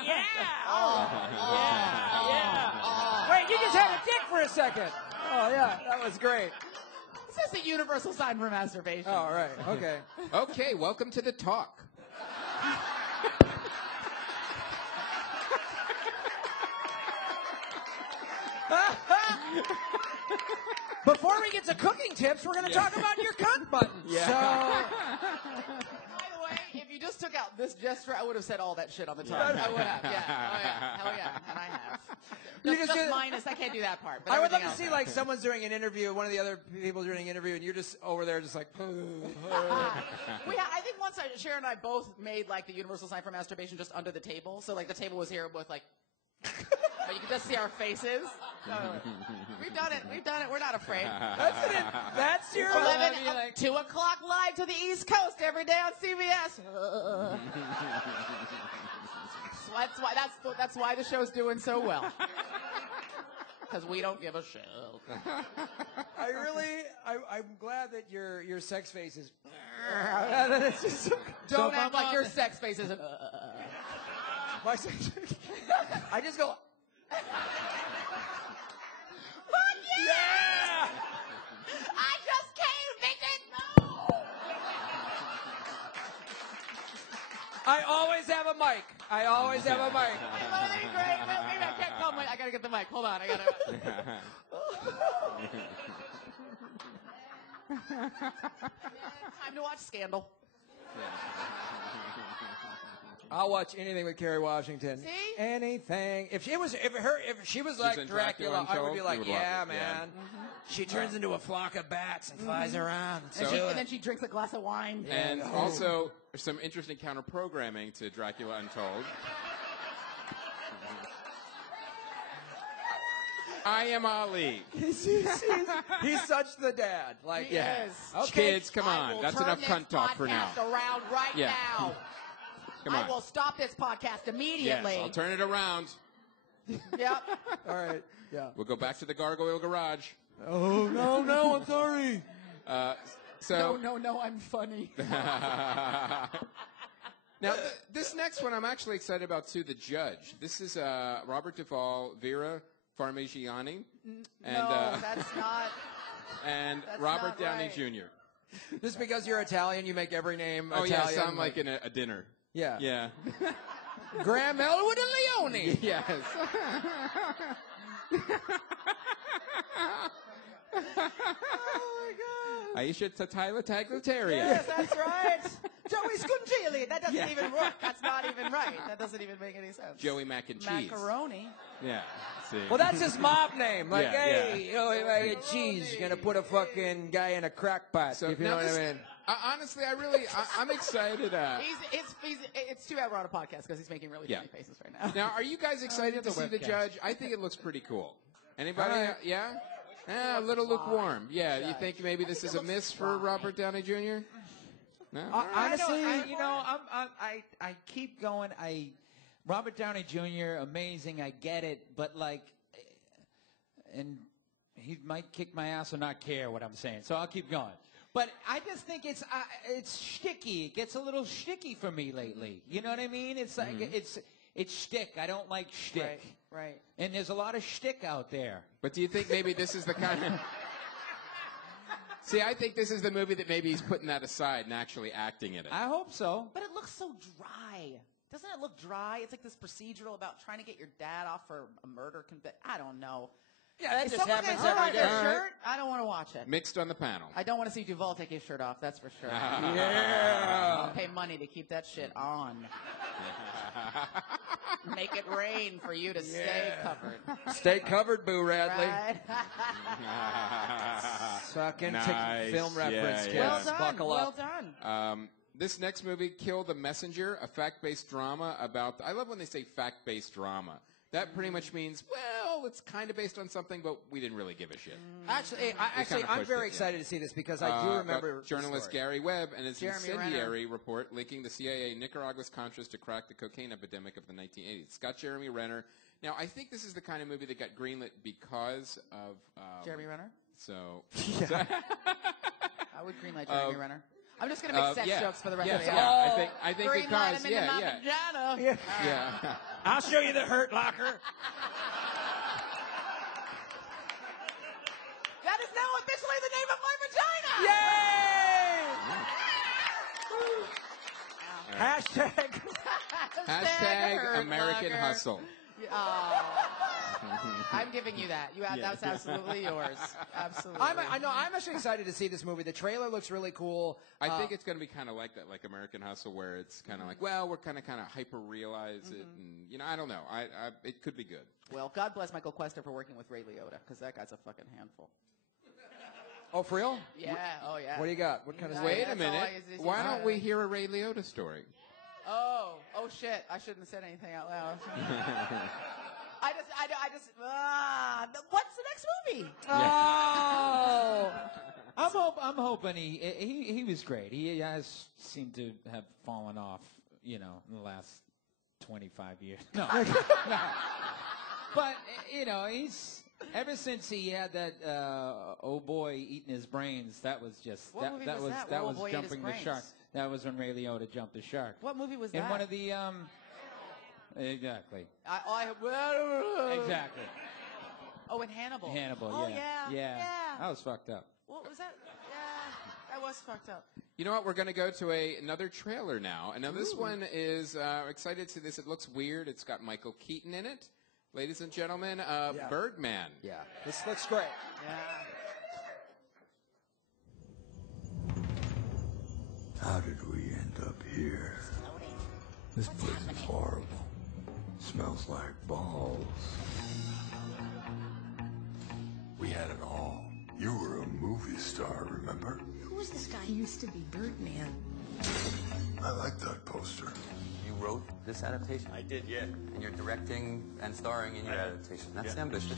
Wait, you just had a dick for a second. Oh, yeah, that was great. This is the universal sign for masturbation. Oh, all right, okay. Okay, welcome to the talk. Before we get to cooking tips, we're going to talk about your cunt button. Yeah. So, By the way, if you just took out this gesture, I would have said all that shit on the top. I would have, yeah. Oh, yeah. Hell yeah. And I have. Just minus, I can't do that part. But I would love everything to else. see, like, someone's doing an interview, one of the other people doing an interview, and you're just over there just like, I think once Sharon and I both made, like, the universal sign for masturbation just under the table. So, like, the table was here with, like, but you can just see our faces. We've done it. We're not afraid. That's your... 2 o'clock live to the East Coast every day on CBS. That's why the show's doing so well. Because we don't give a shit. I I'm glad that your sex face is. It's just, don't act like your sex face isn't. My sex. I just go. Fuck yeah! I just came, bitches! No! I always have a mic. I always have a mic. Wait, I can't come. Wait, I gotta get the mic. Hold on, I gotta. Time to watch Scandal. I'll watch anything with Kerry Washington. See? Anything. If she was like in Dracula, I would Untold, be you like, would yeah, watch it, man. yeah. Mm-hmm. She turns into a flock of bats and flies around. And then she drinks a glass of wine. And also some interesting counter programming to Dracula Untold. I am Ali. He's such the dad. Like, He is. Okay. Kids, come I on. will That's turn enough this cunt talk for now. podcast around right Yeah. now. Come on. I will stop this podcast immediately. Yes, I'll turn it around. Yep. All right. Yeah. We'll go back to the Gargoyle Garage. Oh, no, I'm sorry. No, I'm funny. Now, this next one I'm actually excited about, too, The Judge. This is Robert Duvall, Vera Farmigiani. And, no, that's not. And That's Robert not Downey right. Jr. Just because you're Italian, you make every name Oh, Italian. yeah, sound like in a dinner. Yeah. Yeah. Graham Elwood and Leone. Yes. Oh my God. Aisha Tyler Tagliatelle. Yes, that's right. Joey Scungili. That doesn't even work. That's not even right. That doesn't even make any sense. Joey Mac and Cheese. Macaroni. Yeah. See. Well, that's his mob name. Like, Yeah, hey, you know, Mac and Cheese. You're going to put a fucking guy in a crack pot, So if you now know what this- I mean. Honestly, I'm excited. It's too bad we're on a podcast because he's making really funny faces right now. Now, are you guys excited to see The Judge? I think it looks pretty cool. Anybody? All right. Yeah? A little lukewarm. Yeah, you think maybe this is a miss for Robert Downey Jr.? No? Honestly, I keep going. Robert Downey Jr., amazing. I get it, but and he might kick my ass or not care what I'm saying. So I'll keep going. But I just think it's shticky. It gets a little shticky for me lately. You know what I mean? It's like it's shtick. I don't like shtick. Right. And there's a lot of shtick out there. But do you think maybe this is the kind of... See, I think this is the movie that maybe he's putting that aside and actually acting in it. I hope so. But it looks so dry. Doesn't it look dry? It's like this procedural about trying to get your dad off for a murder conviction. I don't know. Yeah, that If just someone happens can every take day. their shirt, I don't want to watch it. Mixed on the panel. I don't want to see Duvall take his shirt off, that's for sure. Yeah. I'll pay money to keep that shit on. Make it rain for you to stay covered. Stay covered, Boo Radley. Right? Sucking Nice. film reference, kids. Yeah. Well done. Buckle Well up. done. This next movie, Kill the Messenger, a fact-based drama about... I love when they say fact-based drama. That pretty much means, well, it's kind of based on something, but we didn't really give a shit. Actually, kinda I'm pushed very it, excited to see this because I do remember about journalist the story. Gary Webb and his Jeremy incendiary report linking the CIA Nicaragua's Contras to crack the cocaine epidemic of the 1980s. It's got Jeremy Renner. Now, I think this is the kind of movie that got greenlit because of... Jeremy Renner? So... I would greenlight Jeremy Renner. I'm just going to make sex jokes for the rest of the Yeah, hour. I think Greenlight because... him into my vagina. Yeah. I'll show you the hurt locker. That is now officially the name of my vagina. Hashtag. Hashtag hurt American locker. Hustle. I'm giving you that. That's absolutely yours. Absolutely. I'm actually excited to see this movie. The trailer looks really cool. I think it's going to be kind of like that, like American Hustle, where it's kind of like, well, we're kind of hyper-realize it, and, I don't know. It could be good. Well, God bless Michael Quester for working with Ray Liotta, because that guy's a fucking handful. Oh, for real? Yeah. Oh, yeah. What do you got? What kind of? Wait a minute. Why don't we hear a Ray Liotta story? Oh shit! I shouldn't have said anything out loud. What's the next movie? Oh. I'm hoping he was great. He has seemed to have fallen off, in the last 25 years. No. No. But, Ever since he had that old boy eating his brains, that was just What movie was that? Where old boy ate his jumping the brains? shark. That was when Ray Liotta jumped the shark. What movie was In that? one of the exactly. Exactly. Oh, in Hannibal. Hannibal. Oh, yeah. That was fucked up. What was that? Yeah, that was fucked up. You know what? We're going to go to another trailer now. And now this one is excited to see this. It looks weird. It's got Michael Keaton in it. Ladies and gentlemen, Birdman. Yeah, this looks great. How did we end up here? This place is horrible. Smells like balls. We had it all. You were a movie star, remember? Who was this guy? He used to be Birdman. I like that poster. You wrote this adaptation? I did, yeah. And you're directing and starring in your adaptation. That's ambitious.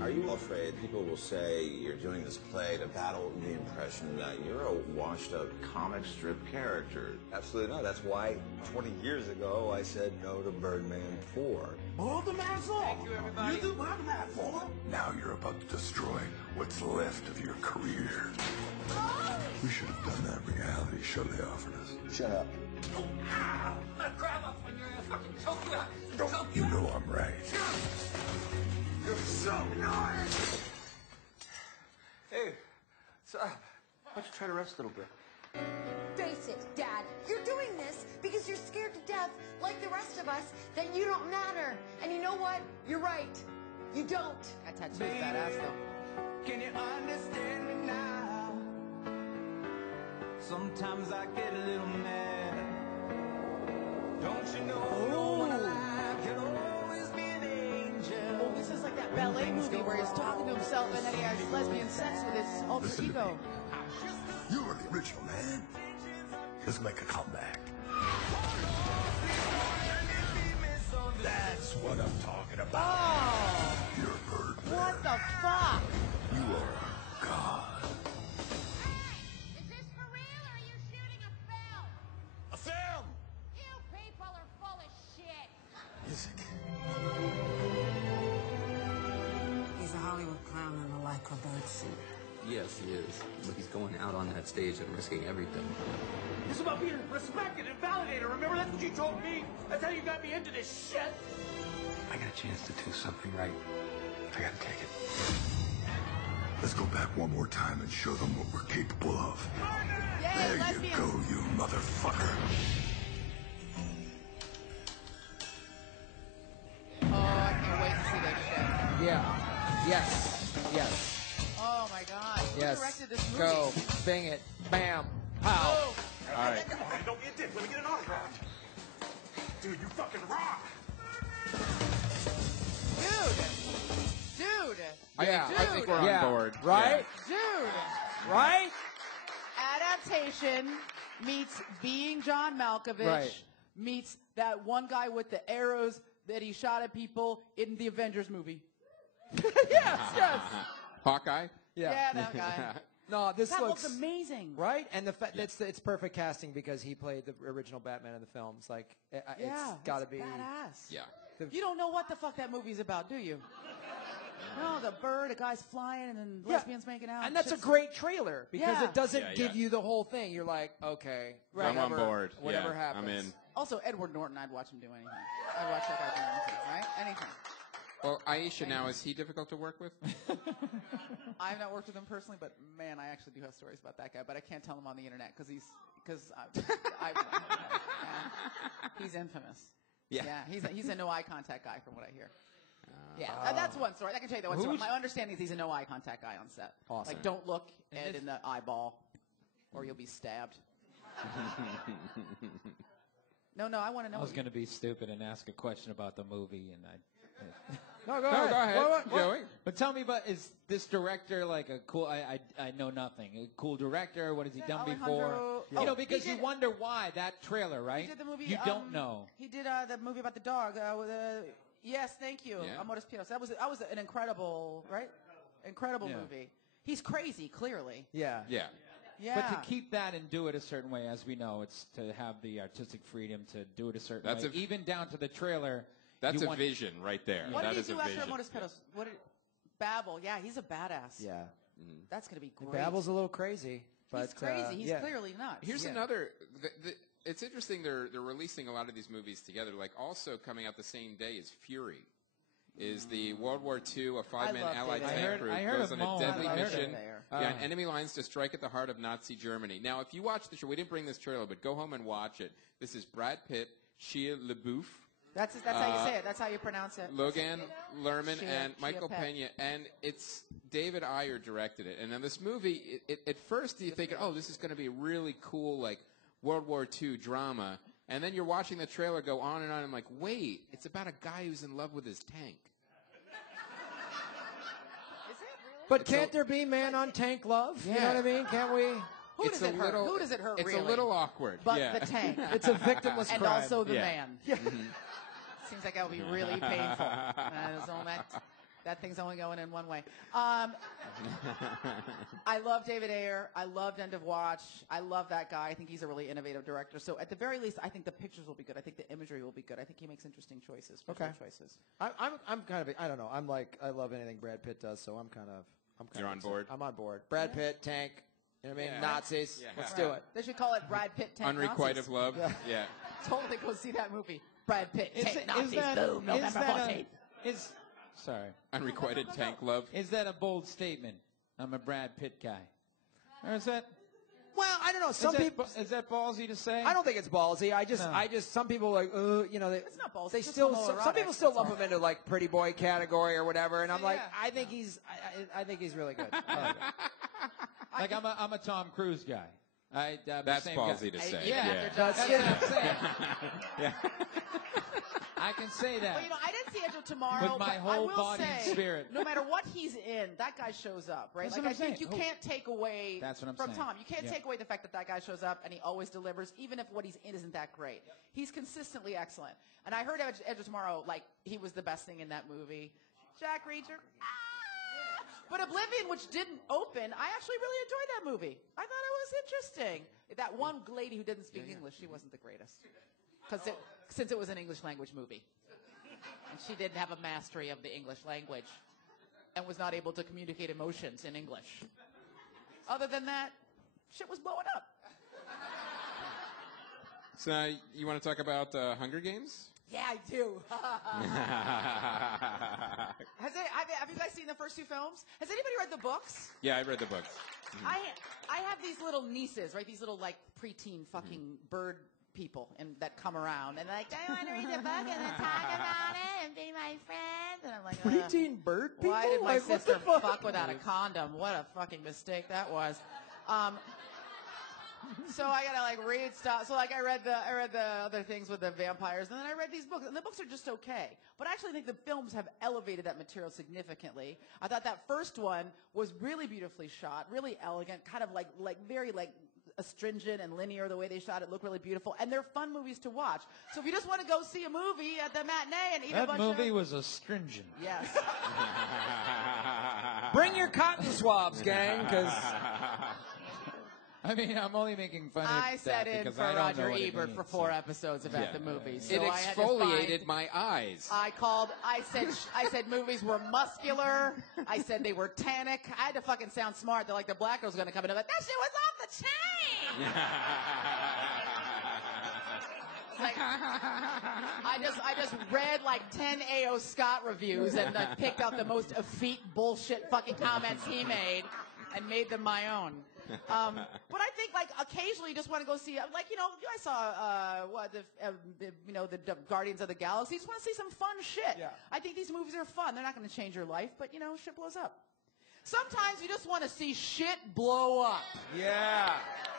Are you afraid people will say you're doing this play to battle the impression that you're a washed-up comic strip character? Absolutely not. That's why 20 years ago I said no to Birdman 4. Hold the man's off! Thank you, everybody. You do Birdman 4? Now you're about to destroy what's left of your career. We should have done that reality show they offered us. Shut up. Grab up when you're a fucking choke. You know I'm right. You're so annoying! Hey, what's up? Why don't you try to rest a little bit? Face it, Dad. You're doing this because you're scared to death, like the rest of us, that you don't matter. And you know what? You're right. You don't. That tattoo's badass, though. Can you understand me now? Sometimes I get a little mad. Don't you know no one alive can always be an angel? Well, this is like that ballet movie where he's talking to himself and then he has lesbian sex with his alter Listen to ego. me. You are the original man. Let's make a comeback. That's what I'm talking about. Oh! You're Birdman. What the fuck? You are God. Is this for real or are you shooting a film? A film. You people are full of shit. Music. He's a Hollywood clown in a lycra bird suit. Yes, he is. But he's going out on that stage and risking everything. It's about being respected and validated. Remember, that's what you told me. That's how you got me into this shit. I got a chance to do something right. I gotta take it. Let's go back one more time and show them what we're capable of. Yay, There lesbians. you go, you motherfucker. Oh, I can't wait to see that shit. Yeah. Yes. Oh my god. Who Yes. directed this movie? Go. Bing it. Bam. Pow. Oh. All right. Don't be a dick. Let me get an autograph. Dude, you fucking rock. Dude. Yeah, I think we're on board. Right? Dude. Right? Adaptation meets being John Malkovich Right. meets that one guy with the arrows that he shot at people in the Avengers movie. yes. Hawkeye? Yeah, that guy. No, this That looks looks amazing. right, and the it's perfect casting because he played the original Batman in the films. Like, it's got to be badass. Yeah. You don't know what the fuck that movie's about, do you? No, the bird, a guy's flying, and then Yeah. lesbians making out. And that's a Shit's- great trailer because Yeah. it doesn't Yeah, give yeah. you the whole thing. You're like, okay, I'm on board. Whatever Yeah, happens. I'm in. Also, Edward Norton, I'd watch him do anything. I'd watch that guy do anything, right? Anything. Well, Aisha, now, is he difficult to work with? I've not worked with him personally, but man, I actually do have stories about that guy. But I can't tell him on the internet because he's infamous. Yeah. He's a no eye contact guy from what I hear. That's one story. I can tell you that one story. My understanding is he's a no eye contact guy on set. Awesome. Like, don't look Ed in the eyeball, or you'll be stabbed. No, I want to know. I was going to be stupid and ask a question about the movie, and No, go No, ahead. go ahead, What? Joey. But tell me about, is this director like a cool, I know nothing, a cool director? What has he done before? Alejandro- You know, Oh, because he you did- wonder why that trailer, right? He did the movie. You don't know. He did the movie about the dog. Yes, thank you, Yeah. Amores Pios. That was an incredible, right? Incredible Yeah. movie. He's crazy, clearly. Yeah. Yeah. Yeah. But to keep that and do it a certain way, as we know, it's to have the artistic freedom to do it a certain That's way. Even down to the trailer. That's you a want- vision right there. What that did is he do a after vision. Amores Pios? What did? Babel, yeah, he's a badass. Yeah. That's going to be great. Babel's a little crazy. But, he's crazy. He's yeah. clearly nuts. Here's another. It's interesting. They're releasing a lot of these movies together. Like also coming out the same day is Fury. Is the World War II, a 5-man Allied tank group goes on a deadly mission behind enemy lines to strike at the heart of Nazi Germany. Now, if you watch the show, we didn't bring this trailer, but go home and watch it. This is Brad Pitt, Shia LaBeouf. That's how you say it. That's how you pronounce it. Logan Lerman and Michael Shia Pena, and it's David Ayer directed it. And then this movie, at first you think, oh, this is going to be a really cool, like, World War II drama. And then you're watching the trailer go on and on. I'm like, wait, it's about a guy who's in love with his tank. But can't there be man-on-tank love? Yeah. You know what I mean? Can't we? Who does it hurt? Who does it hurt, It's really? a little awkward. But the tank. It's a victimless and crime. also the Yeah. man. Yeah. Seems like that would be really painful. That thing's only going in one way. I love David Ayer. I loved End of Watch. I love that guy. I think he's a really innovative director. So at the very least, I think the pictures will be good. I think the imagery will be good. I think he makes interesting choices. Okay. Choices. I'm kind of, I don't know. I'm like, I love anything Brad Pitt does, so I'm kind of You're on board? I'm on board. Brad Pitt, tank. You know what I mean? Yeah. Nazis. Yeah. Let's do it. They should call it Brad Pitt Tank Unrequited Nazis. love. Yeah. Totally go see that movie. Brad Pitt Tank Is Nazis. that- Boom. November is that 14th. Sorry. Unrequited tank love. Is that a bold statement? I'm a Brad Pitt guy. Or is that... Well, I don't know. Some people. Is that ballsy to say? I don't think it's ballsy. I just, some people like, you know, It's not ballsy. they It's just still, homoerotic. some people still lump That's him into like pretty boy category or whatever, and I'm like, Yeah. I think he's really good. I like it. Like I'm a Tom Cruise guy. I'm the That's same ballsy guy. to say. Yeah, Yeah. that's what I'm saying. Yeah. I can say that. Well, you know, I didn't see Edge of Tomorrow. With my but whole I will body and say, spirit. No matter what he's in, that guy shows up, right? That's Like what I I'm think saying. you can't take away That's what I'm from saying. Tom. You can't Yeah. take away the fact that that guy shows up and he always delivers, even if what he's in isn't that great. He's consistently excellent. And I heard Edge of Tomorrow, like he was the best thing in that movie. Jack Reacher. But Oblivion, which didn't open, I actually really enjoyed that movie. I thought it was interesting. That one lady who didn't speak English, she wasn't the greatest. Since it was an English language movie. And she didn't have a mastery of the English language and was not able to communicate emotions in English. Other than that, shit was blowing up. So now you want to talk about Hunger Games? Yeah, I do. Have you guys seen the first two films? Has anybody read the books? Yeah, I read the books. I have these little nieces, right? These little like preteen fucking bird people that come around and like, I want to read the book and then talk about it and be my friend. And I'm like, Preteen bird people? why did my Like, what sister the fuck without a condom? What a fucking mistake that was. So I gotta like read stuff. So like I read the other things with the vampires, and then I read these books, and the books are just okay. But I actually think the films have elevated that material significantly. I thought that first one was really beautifully shot, really elegant, kind of like very like astringent and linear the way they shot it. Looked really beautiful, and they're fun movies to watch. So if you just want to go see a movie at the matinee and eat a That bunch movie of was astringent. yes. Bring your cotton swabs, gang, because I mean, I'm only making fun of I that sat in because for I don't know Roger what it Ebert means, for 4 so. episodes about the movie. So It I had to exfoliated find- my eyes. I said movies were muscular. I said they were tannic. I had to fucking sound smart. They're like, the black girl's going to come in. I'm like, that shit was off the chain. Like, I just read like 10 A.O. Scott reviews and picked out the most effete bullshit fucking comments he made and made them my own. But I think like occasionally you just want to go see, like, you know, I saw the Guardians of the Galaxy. You just want to see some fun shit. Yeah. I think these movies are fun. They're not going to change your life, but you know, shit blows up. Sometimes you just want to see shit blow up. yeah,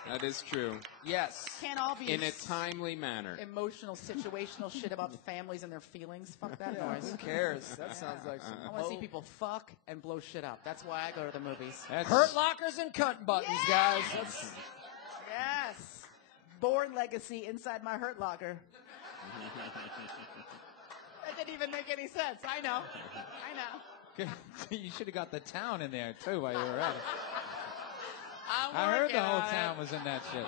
That is true. yes. Can't all be In a timely manner. emotional, situational shit about families and their feelings. Fuck that noise. Who cares? That sounds like some. I want to see people fuck and blow shit up. That's why I go to the movies. Hurt lockers and cunt buttons, guys. That's, Yes. Born Legacy inside my Hurt Locker. That didn't even make any sense. I know. You should have got the town in there too while you were at it. I'm I heard working the whole on town it. was in that shit.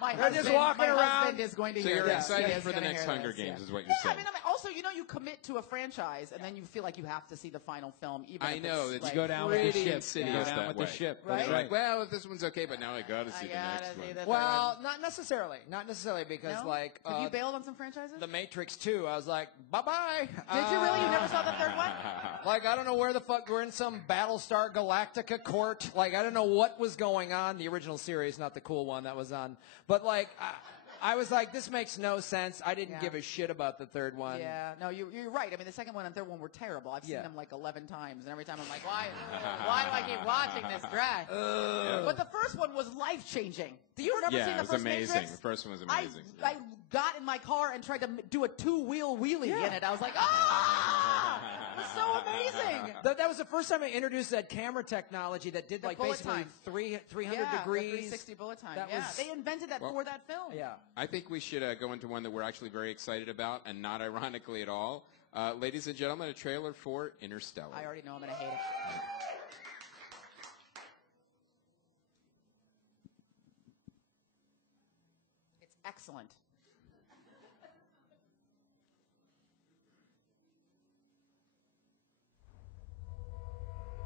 My They're just husband, walking my around. husband is going to So hear you're this. excited He is for the gonna next hear Hunger this, Games, yeah. is what you're saying. I mean, also, you commit to a franchise, and then you feel like you have to see the final film. Even I if know. It's It's like, go down with the pretty ship. insidious Go down that with way. the ship. Right? You're like, well, if this one's okay, but now I got to see the gotta next see one. the third Well, one. not necessarily. Not necessarily because, No? like, Have you bailed on some franchises? The Matrix 2, I was like, bye-bye. Did you really? You never saw the third one? Like, I don't know where the fuck, we're in some Battlestar Galactica court. Like, I don't know what was going on. The original series, not the cool one that was on. But, like, I was like, this makes no sense. I didn't give a shit about the third one. Yeah, no, you're right. I mean, the second one and third one were terrible. I've seen Yeah. them like 11 times, and every time I'm like, why do I keep watching this trash? But the first one was life-changing. Do you remember seeing Yeah, the it was first amazing. Matrix? The first one was amazing. I got in my car and tried to do a two-wheel wheelie in it. I was like, ah! It was so amazing. That was the first time I introduced that camera technology that did, The like, bullet basically time. 300 Yeah, degrees. the 360 bullet time. That Yeah, was- they invented that Well- for that film. Yeah. I think we should go into one that we're actually very excited about, and not ironically at all. Ladies and gentlemen, a trailer for Interstellar. I already know I'm going to hate it. It's excellent.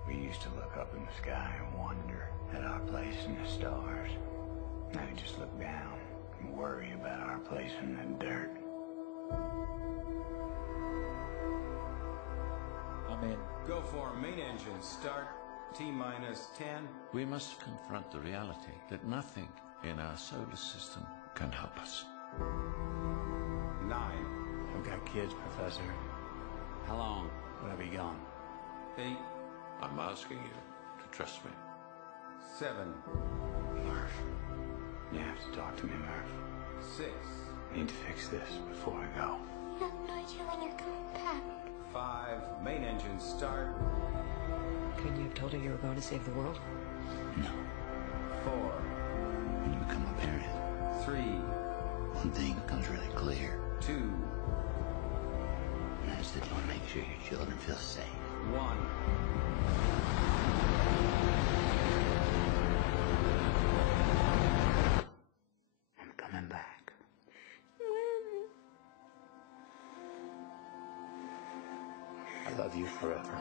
We used to look up in the sky and wonder at our place in the stars. Now we just look down and worry about our place in the dirt. I'm in. Go for main engine start. T-minus 10. We must confront the reality that nothing in our solar system can help us. 9. I've got kids, Professor. How long? Would I be gone? 8. I'm asking you to trust me. 7. Murph. You have to talk to me, Murph. 6. I need to fix this before I go. You have no idea when you're coming back. 5. Main engine start. Couldn't you have told her you were going to save the world? No. 4. When you become a parent, 3. one thing becomes really clear. 2. And that is that you want to make sure your children feel safe. 1. I'm coming back. I love you forever.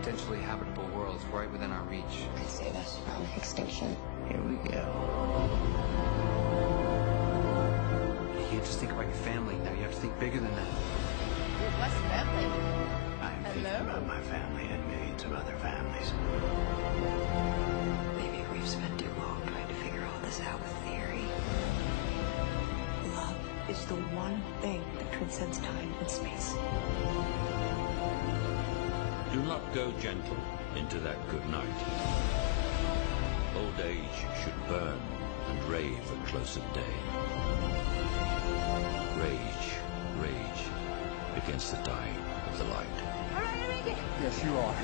Potentially habitable worlds right within our reach. Could save us from extinction. Here we go. You can't just think about your family now. You have to think bigger than that. Ooh, Wes Bentley. I am thinking Hello. about my family and millions of other families. Maybe we've spent too long trying to figure all this out with theory. Love is the one thing that transcends time and space. Do not go gentle into that good night. Old age should burn and rave at close of day. Rage, rage against the dying of the light. All right, I make it. Yes, you are.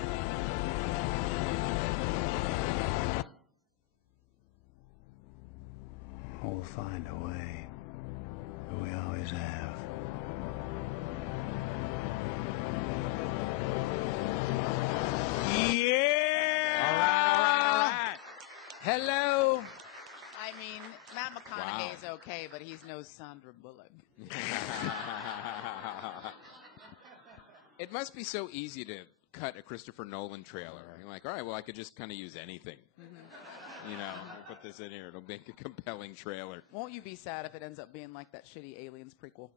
We'll find a way. We always have. Hello. I mean, Matt McConaughey's okay, but he's no Sandra Bullock. It must be so easy to cut a Christopher Nolan trailer. You're like, all right, well, I could just kind of use anything. You know, put this in here. It'll make a compelling trailer. Won't you be sad if it ends up being like that shitty Aliens prequel?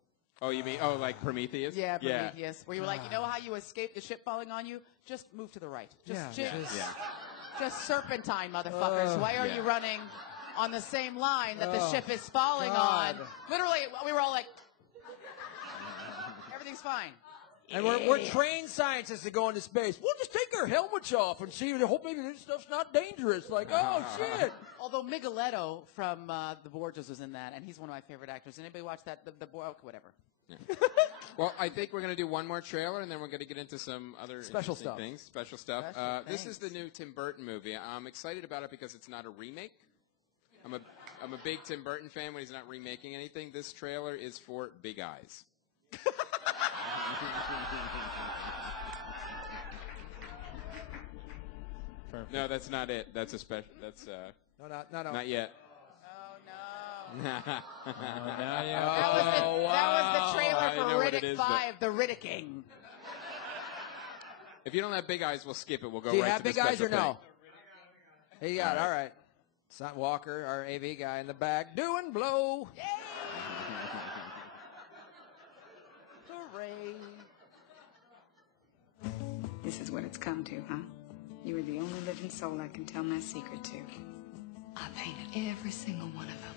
Oh, you mean, like Prometheus? Yeah, Prometheus. Where you were like, you know how you escaped the ship falling on you? Just move to the right. Just serpentine, motherfuckers. Why are you running on the same line that the ship is falling on? Literally, we were all like, everything's fine. And we're trained scientists to go into space. We'll just take our helmets off and see. Hope maybe this stuff's not dangerous. Like, oh shit. Although Micheletto from The Borgias was in that, and he's one of my favorite actors. Anybody watch that? Whatever. Yeah. Well, I think we're going to do one more trailer, and then we're going to get into some other Special interesting stuff. things. Special stuff. Special This is things. the new Tim Burton movie. I'm excited about it because it's not a remake. I'm a big Tim Burton fan when he's not remaking anything. This trailer is for Big Eyes. Perfect. No, that's not it. That's a special. That's No, no. not yet. That was the trailer I know for what it Riddick is, 5, the Riddicking. If you don't have big eyes, we'll skip it. We'll go Do you right have to the big eyes special or no? thing. Hey, you got it. All right. It's not Walker, our AV guy in the back, doing blow. Hooray. This is what it's come to, huh? You are the only living soul I can tell my secret to. I painted every single one of them.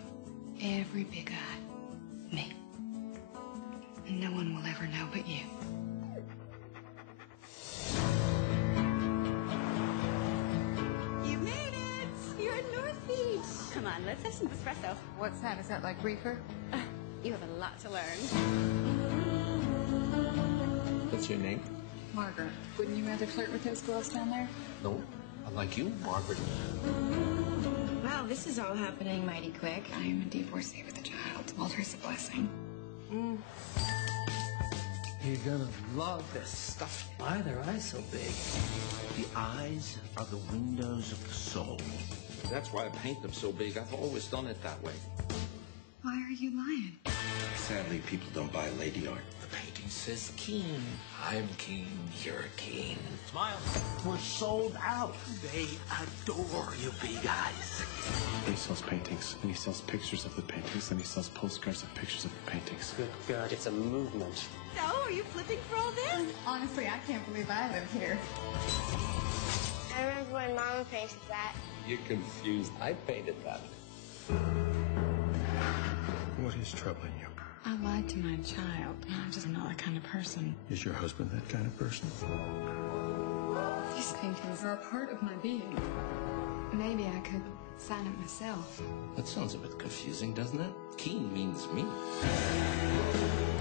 Every big eye. Me. And no one will ever know but you. You made it! You're at North Beach. Come on, let's have some espresso. What's that? Is that like reefer? You have a lot to learn. What's your name? Margaret, wouldn't you rather flirt with those girls down there? No, I like you, Margaret. Wow, this is all happening mighty quick. I am a divorcee with a child. Walter's a blessing. You're gonna love this stuff. Why are their eyes so big? The eyes are the windows of the soul. That's why I paint them so big. I've always done it that way. Why are you lying? Sadly, people don't buy lady art. The painting says keen. I'm keen. You're keen. Smile. We're sold out. They adore you big eyes. He sells paintings, and he sells pictures of the paintings, and he sells postcards of pictures of the paintings. Good God, it's a movement. So, are you flipping for all this? Honestly, I can't believe I live here. I remember when Mama painted that. You're confused. I painted that. What is troubling you? I lied to my child. I'm just not that kind of person. Is your husband that kind of person? These paintings are a part of my being. Maybe I could sign it myself. That sounds a bit confusing, doesn't it? Keen means me.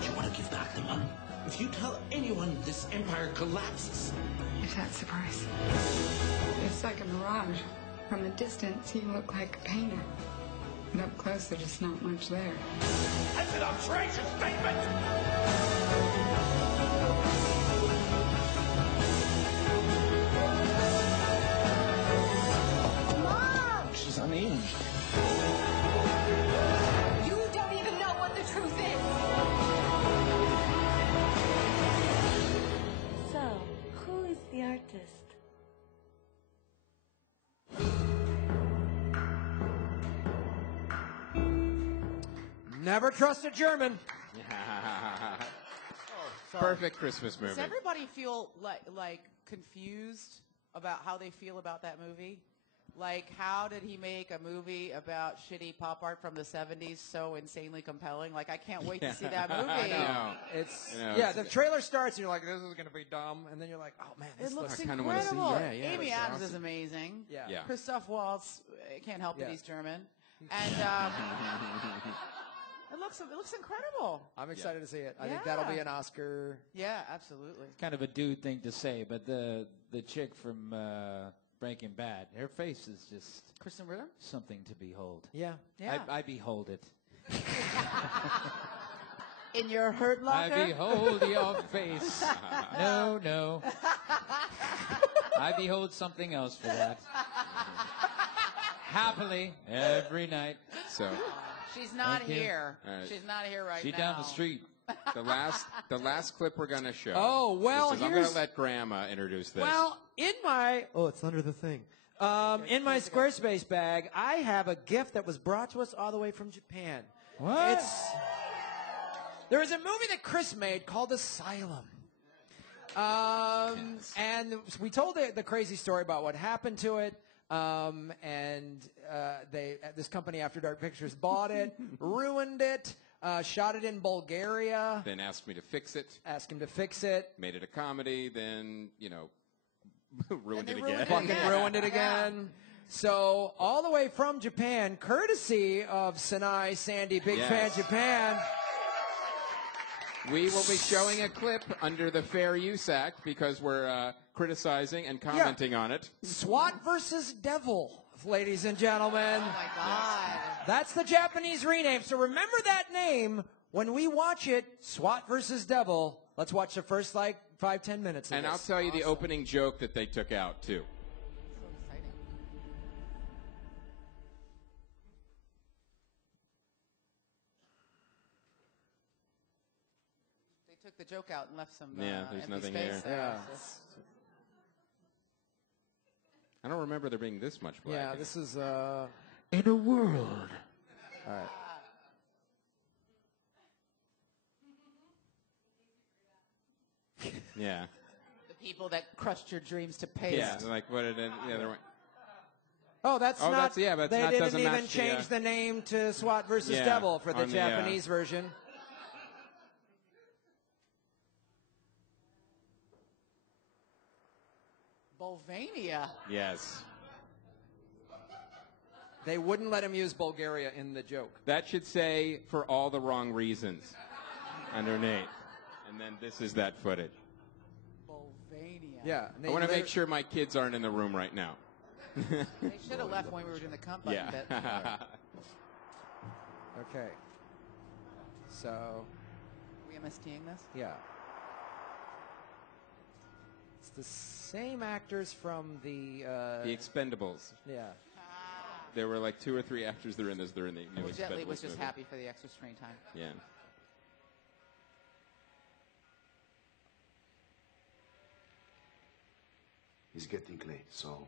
Do you want to give back the money? If you tell anyone, this empire collapses. If that's the price. It's like a mirage. From a distance, you look like a painter. But up close, there's just not much there. That's an outrageous statement! Mom! She's unhinged. You don't even know what the truth is! So, who is the artist? Never trust a German. Perfect Christmas movie. Does everybody feel like confused about how they feel about that movie? Like, how did he make a movie about shitty pop art from the 70s so insanely compelling? Like, I can't wait to see that movie. I know. It's the trailer starts and you're like, this is going to be dumb, and then you're like, oh man, this It looks I kinda incredible. wanna see. Yeah, Amy it's Adams awesome. is amazing. Yeah. Christoph Waltz, I can't help that Yeah. he's German. And it looks incredible. I'm excited to see it. I think that'll be an Oscar. Yeah, absolutely. Kind of a dude thing to say, but the chick from Breaking Bad, her face is just Kristen Ritter? something to behold. Yeah. Yeah. I behold it. In your hurt locker? I behold your face. No. I behold something else for that. Happily, every night. So She's not Thank you. here. All right. She's not here right She's now. down the street. the last clip we're going to show. Oh, well, I'm going to let Graham introduce this. Well, in my it's under the thing. In my Squarespace bag, I have a gift that was brought to us all the way from Japan. What? There was a movie that Chris made called Asylum. And we told the crazy story about what happened to it. This company, After Dark Pictures, bought it, ruined it, shot it in Bulgaria. Then asked me to fix it. Asked him to fix it. Made it a comedy. Then, ruined it ruined again. it Fucking ruined it again. So all the way from Japan, courtesy of Sanai Sandy, Big Fan Japan. We will be showing a clip under the Fair Use Act because we're criticizing and commenting on it. SWAT versus Devil, ladies and gentlemen. Oh, my God. That's the Japanese rename. So remember that name when we watch it, SWAT versus Devil. Let's watch the first, 5-10 minutes of And this. I'll tell you the opening joke that they took out, too. the joke out and left some Yeah, there's empty nothing space here. there. Yeah. So- I don't remember there being this much black. Yeah, in this it. is In a world. all right. Yeah. The people that crushed your dreams to paste. Yeah, like what did it, the other one? Oh, that's Oh, not. that's- yeah, but they that didn't doesn't even match the, change the name to SWAT versus Yeah, Devil for the on the, Japanese version. Bulvania. Yes. They wouldn't let him use Bulgaria in the joke. That should say for all the wrong reasons underneath. And then this is that footage. Bulvania. Yeah. I want to make sure my kids aren't in the room right now. They should have left when we were doing the comp button Yeah. bit. Okay. So. We MSTing this? Yeah. It's the same actors from the. The Expendables. Yeah. There were like 2 or 3 actors that are in this. They're in the new Well, Jet Li Expendables was just movie. happy for the extra screen time. Yeah. It's getting late, so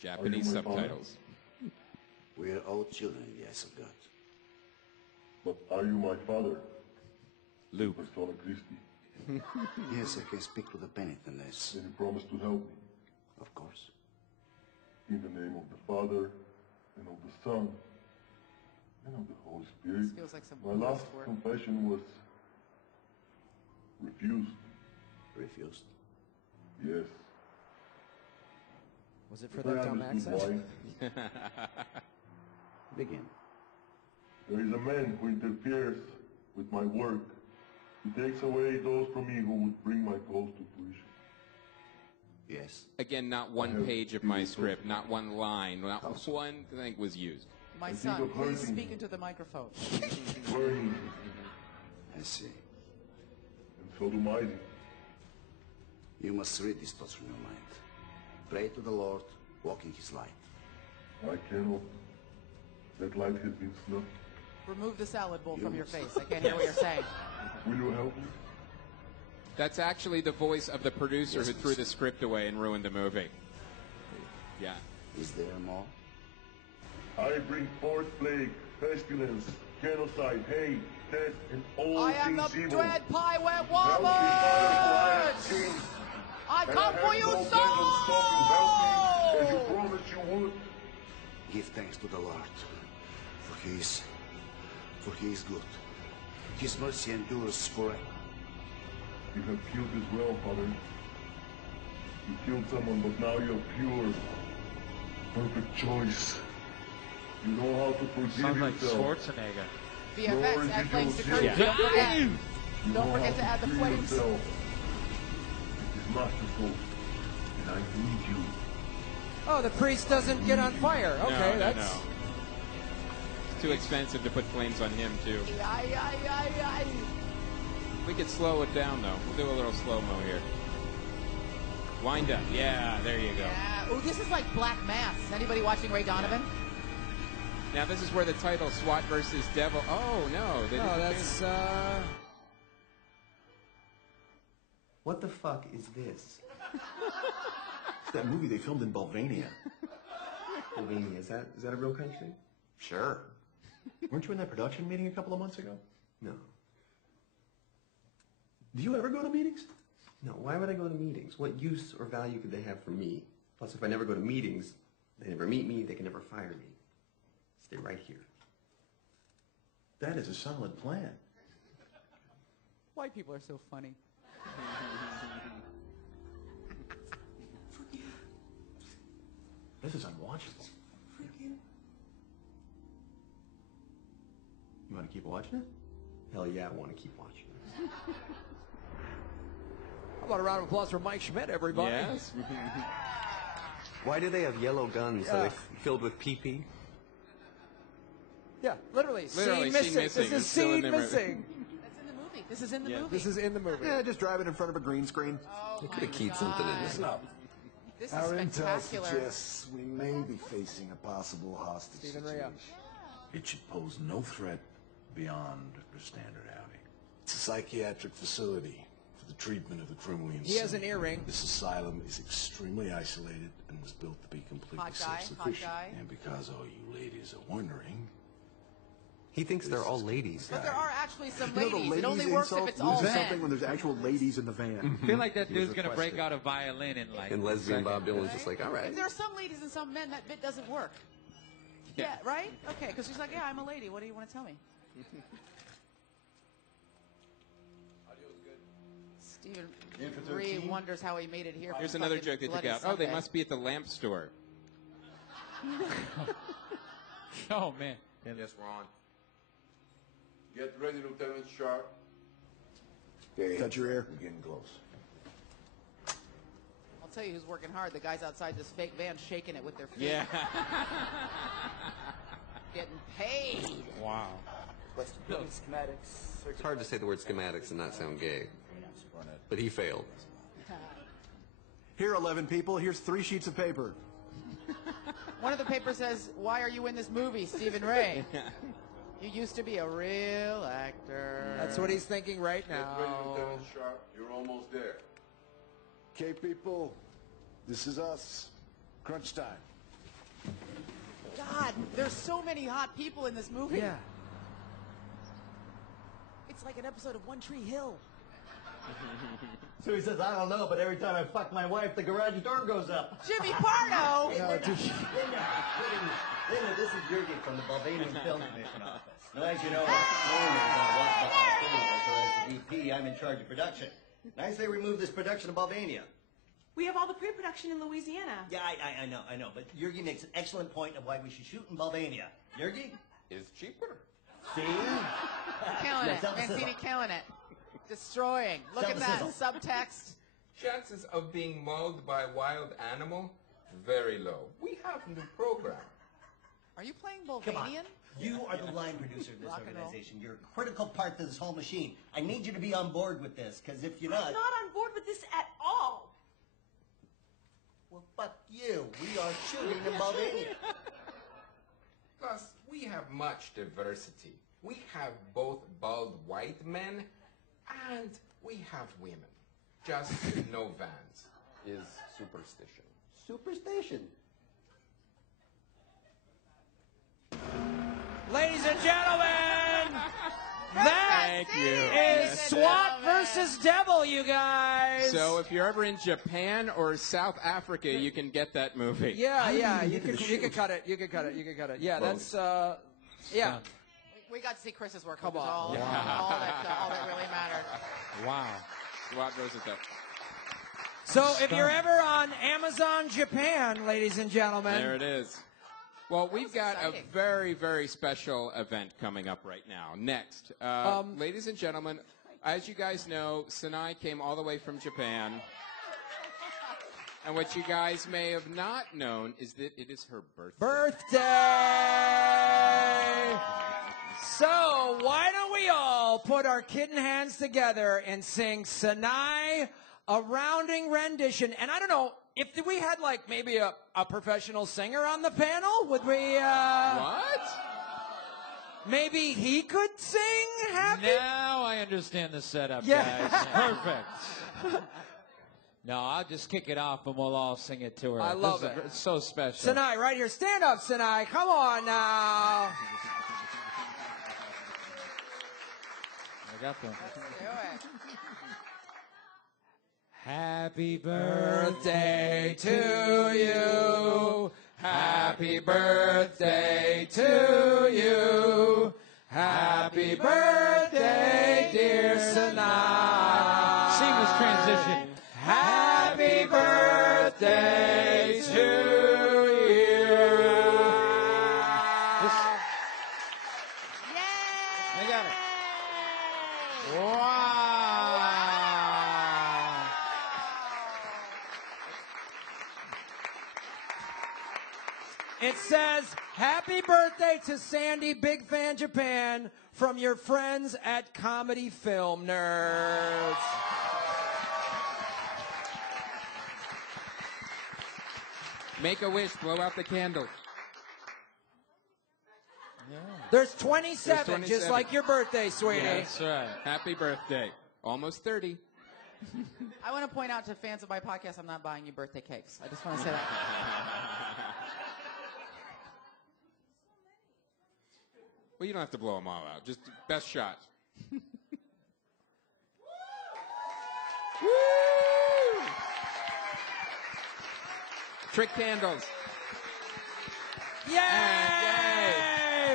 Japanese Are you my subtitles. we are all children in the eyes of God. But are you my father? Luke. Persona Christi. Yes, I can speak to the penitents. Then you promise to help me. Of course. In the name of the Father, and of the Son, and of the Holy Spirit. This feels like some My last work. confession was refused. Refused? Yes. Was it for If that I dumb understood accent? why, Begin. there is a man who interferes with my work. He takes away those from me who would bring my cause to fruition. Yes. Again, not one page of my script, not one line, not one thing was used. My think son, of please hurting speak into the microphone. Burning, I see. and so do mine. You must read these thoughts from your mind. Pray to the Lord, walk in His light. I cannot. That light has been snuffed. Remove the salad bowl from your face. I can't hear what you're saying. Will you help me? That's actually the voice of the producer who threw the script away and ruined the movie. Yeah. Is there more? I bring forth plague, pestilence, genocide, hate, death, and all I am the things evil. dread pie wet Help me, woman! Father, for I am king. I And come I for have you, no devil stopping. Help me, as you soul! promised you would. Give thanks to the Lord, for He is good. His mercy endures forever. You have killed as well, Father. You killed someone, but now you're pure. Perfect choice. You know how to forgive Sounds like yourself. Schwarzenegger. VFX, add flames to curtain. Yeah. Don't forget. You Don't know forget how to add the free flames. yourself. It is masterful, and I need you. Oh, the priest doesn't get on fire. Okay, no, that's. no. It's too expensive to put flames on him, too. We could slow it down, though. We'll do a little slow-mo here. Wind up. Yeah, there you go. Yeah. Ooh, this is like Black Mass. Anybody watching Ray Donovan? Now, this is where the title, SWAT versus Devil. Oh, no. They No, didn't that's. do- What the fuck is this? It's that movie they filmed in Bulvania. Bulvania, is that a real country? Sure. Weren't you in that production meeting a couple of months ago? No. Do you ever go to meetings? No, why would I go to meetings? What use or value could they have for me? Plus, if I never go to meetings, they never meet me, they can never fire me. Stay right here. That is a solid plan. White people are so funny. This is unwatchable. You want to keep watching it? Hell yeah, I want to keep watching it. How about a round of applause for Mike Schmidt, everybody? Yes. Why do they have yellow guns? Yeah. Are they filled with PP? Yeah, literally. Literally, scene scene missing. missing. This is It's still in scene there. missing. That's in the movie. This is in the Yeah. movie. This is in the movie. Yeah, just drive it in front of a green screen. Oh They my could have keyed something in God. there. This is Our intel spectacular. suggests we may be facing a possible hostage Stephen Rea. situation. It should pose no threat beyond the standard outing. It's a psychiatric facility for the treatment of the criminally insane. He has an earring. This asylum is extremely isolated and was built to be completely Hot guy, self-sufficient. hot guy. And because all you ladies are wondering, He thinks they're all ladies. But there are actually some You know the ladies. It ladies only works if insult it's all loses men. something when there's actual ladies in the van. I feel like that He was dude's gonna break requested. out a violin in like. And lesbian Bob Dylan's Right? just like, all right. If there are some ladies and some men, that bit doesn't work. Yeah, right? Okay, because she's like, yeah, I'm a lady. What do you want to tell me? Stephen Reed wonders how he made it here. Here's from another fucking joke they took Bloody out. Oh, they Sunday. must be at the lamp store. Oh man. Yes, we're on. Get ready, Lieutenant Sharp. okay, Touch your ear. we're getting close. I'll tell you who's working hard. The guys outside this fake van shaking it with their feet. Yeah. Getting paid. Wow. What's the building schematics? It's hard to say the word schematics and not sound gay. But he failed. Here, 11 people. Here's 3 sheets of paper. One of the papers says, why are you in this movie, Stephen Ray? You used to be a real actor. That's what he's thinking right Get ready, now. Lieutenant Sharp. You're almost there. Okay, people, this is us. Crunch time. God, there's so many hot people in this movie. Yeah. It's like an episode of One Tree Hill. So he says, I don't know, but every time I fuck my wife, the garage door goes up. Jimmy Pardo! Linda, this is Jurgen from the Bulvanian Film Commission office. Now, as you know, as the VP, I'm in charge of production. And I say we move this production to Bulvania. We have all the pre-production in Louisiana. Yeah, I know. But Jurgen makes an excellent point of why we should shoot in Bulvania. Jurgen? It's cheaper. See? Killing Yeah, it. self-sizzle. Mancini killing it. Destroying. Look at that subtext. Chances of being mauled by a wild animal, very low. We have a new program. Are you playing Come on. Bulvanian? You are the line producer of this Rock and roll. organization. You're a critical part to this whole machine. I need you to be on board with this, because if you're I'm not... not on board with this at all. Well, fuck you. We are shooting in Bulvania. Plus, we have much diversity. We have both bald white men and we have women. Just no vans is superstition. Superstition. Ladies and gentlemen, that Thank you. is SWAT versus Devil, you guys. So if you're ever in Japan or South Africa, you can get that movie. Yeah, you can cut it. You can cut it. Yeah, that's yeah. We got to see Chris's work. Come which is on. all that really mattered. Wow. SWAT goes at that. So if you're ever on Amazon Japan, ladies and gentlemen, There it is. Well, we've got exciting. a very, very special event coming up right now. Next, ladies and gentlemen, as you guys know, Sinai came all the way from Japan. And what you guys may have not known is that it is her birthday. So why don't we all put our kitten hands together and sing Sinai, a rounding rendition. And I don't know, if we had like maybe a professional singer on the panel, would we What? Maybe he could sing Happy? Now I understand the setup, Yeah. guys. Perfect. No, I'll just kick it off and we'll all sing it to her. I love This it. It's so special. Sinai, right here. Stand up, Sinai. Come on now. I got them. Let's do it. Happy Birthday to you. Happy birthday to you. Happy birthday, dear Sinai. Seamless transition. Happy birthday to you. I got it. It says, happy birthday to Sandy, big fan Japan, from your friends at Comedy Film Nerds. Make a wish, blow out the candle. Yeah. There's 27, just like your birthday, sweetie. Yeah, that's right. Happy birthday. Almost 30. I want to point out to fans of my podcast, I'm not buying you birthday cakes. I just want to say that. Well, you don't have to blow them all out. Just best shot. Woo! Trick candles. Yay!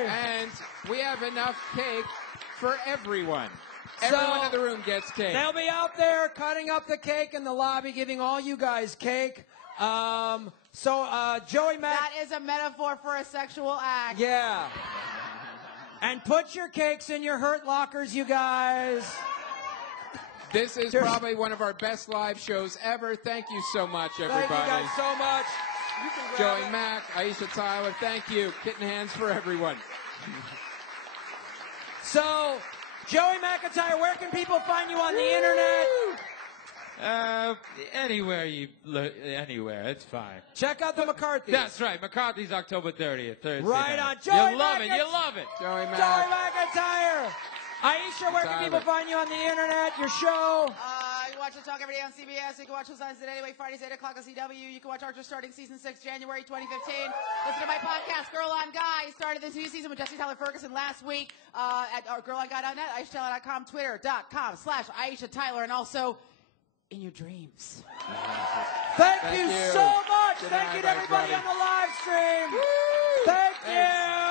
And we have enough cake for everyone. Everyone in the room gets cake. They'll be out there cutting up the cake in the lobby, giving all you guys cake. Joey Mac. That is a metaphor for a sexual act. Yeah. And put your cakes in your Hurt lockers, you guys. This is probably one of our best live shows ever. Thank you so much, everybody. Thank you guys so much. Joey Mac, Aisha Tyler, thank you. Kitten hands for everyone. So, Joey McIntyre, where can people find you on the internet? Anywhere anywhere, it's fine. Check out the McCarthy. That's right, McCarthy's October 30th, Thursday Right night. on. Joey You'll love it, you'll love it. Joey Mac. Joey McIntyre. Aisha, where can people find you on the internet, your show? You can watch the talk every day on CBS. You can watch those lines today, anyway, Fridays, 8 o'clock on CW. You can watch Archer starting season 6, January 2015. Listen to my podcast, Girl on Guy. Started this new season with Jesse Tyler Ferguson last week at girlonguy.net, AishaTyler.com, Twitter.com/Aisha Tyler, and also in your dreams. Thank you so much. Thank you to everybody on the live stream. Thank you.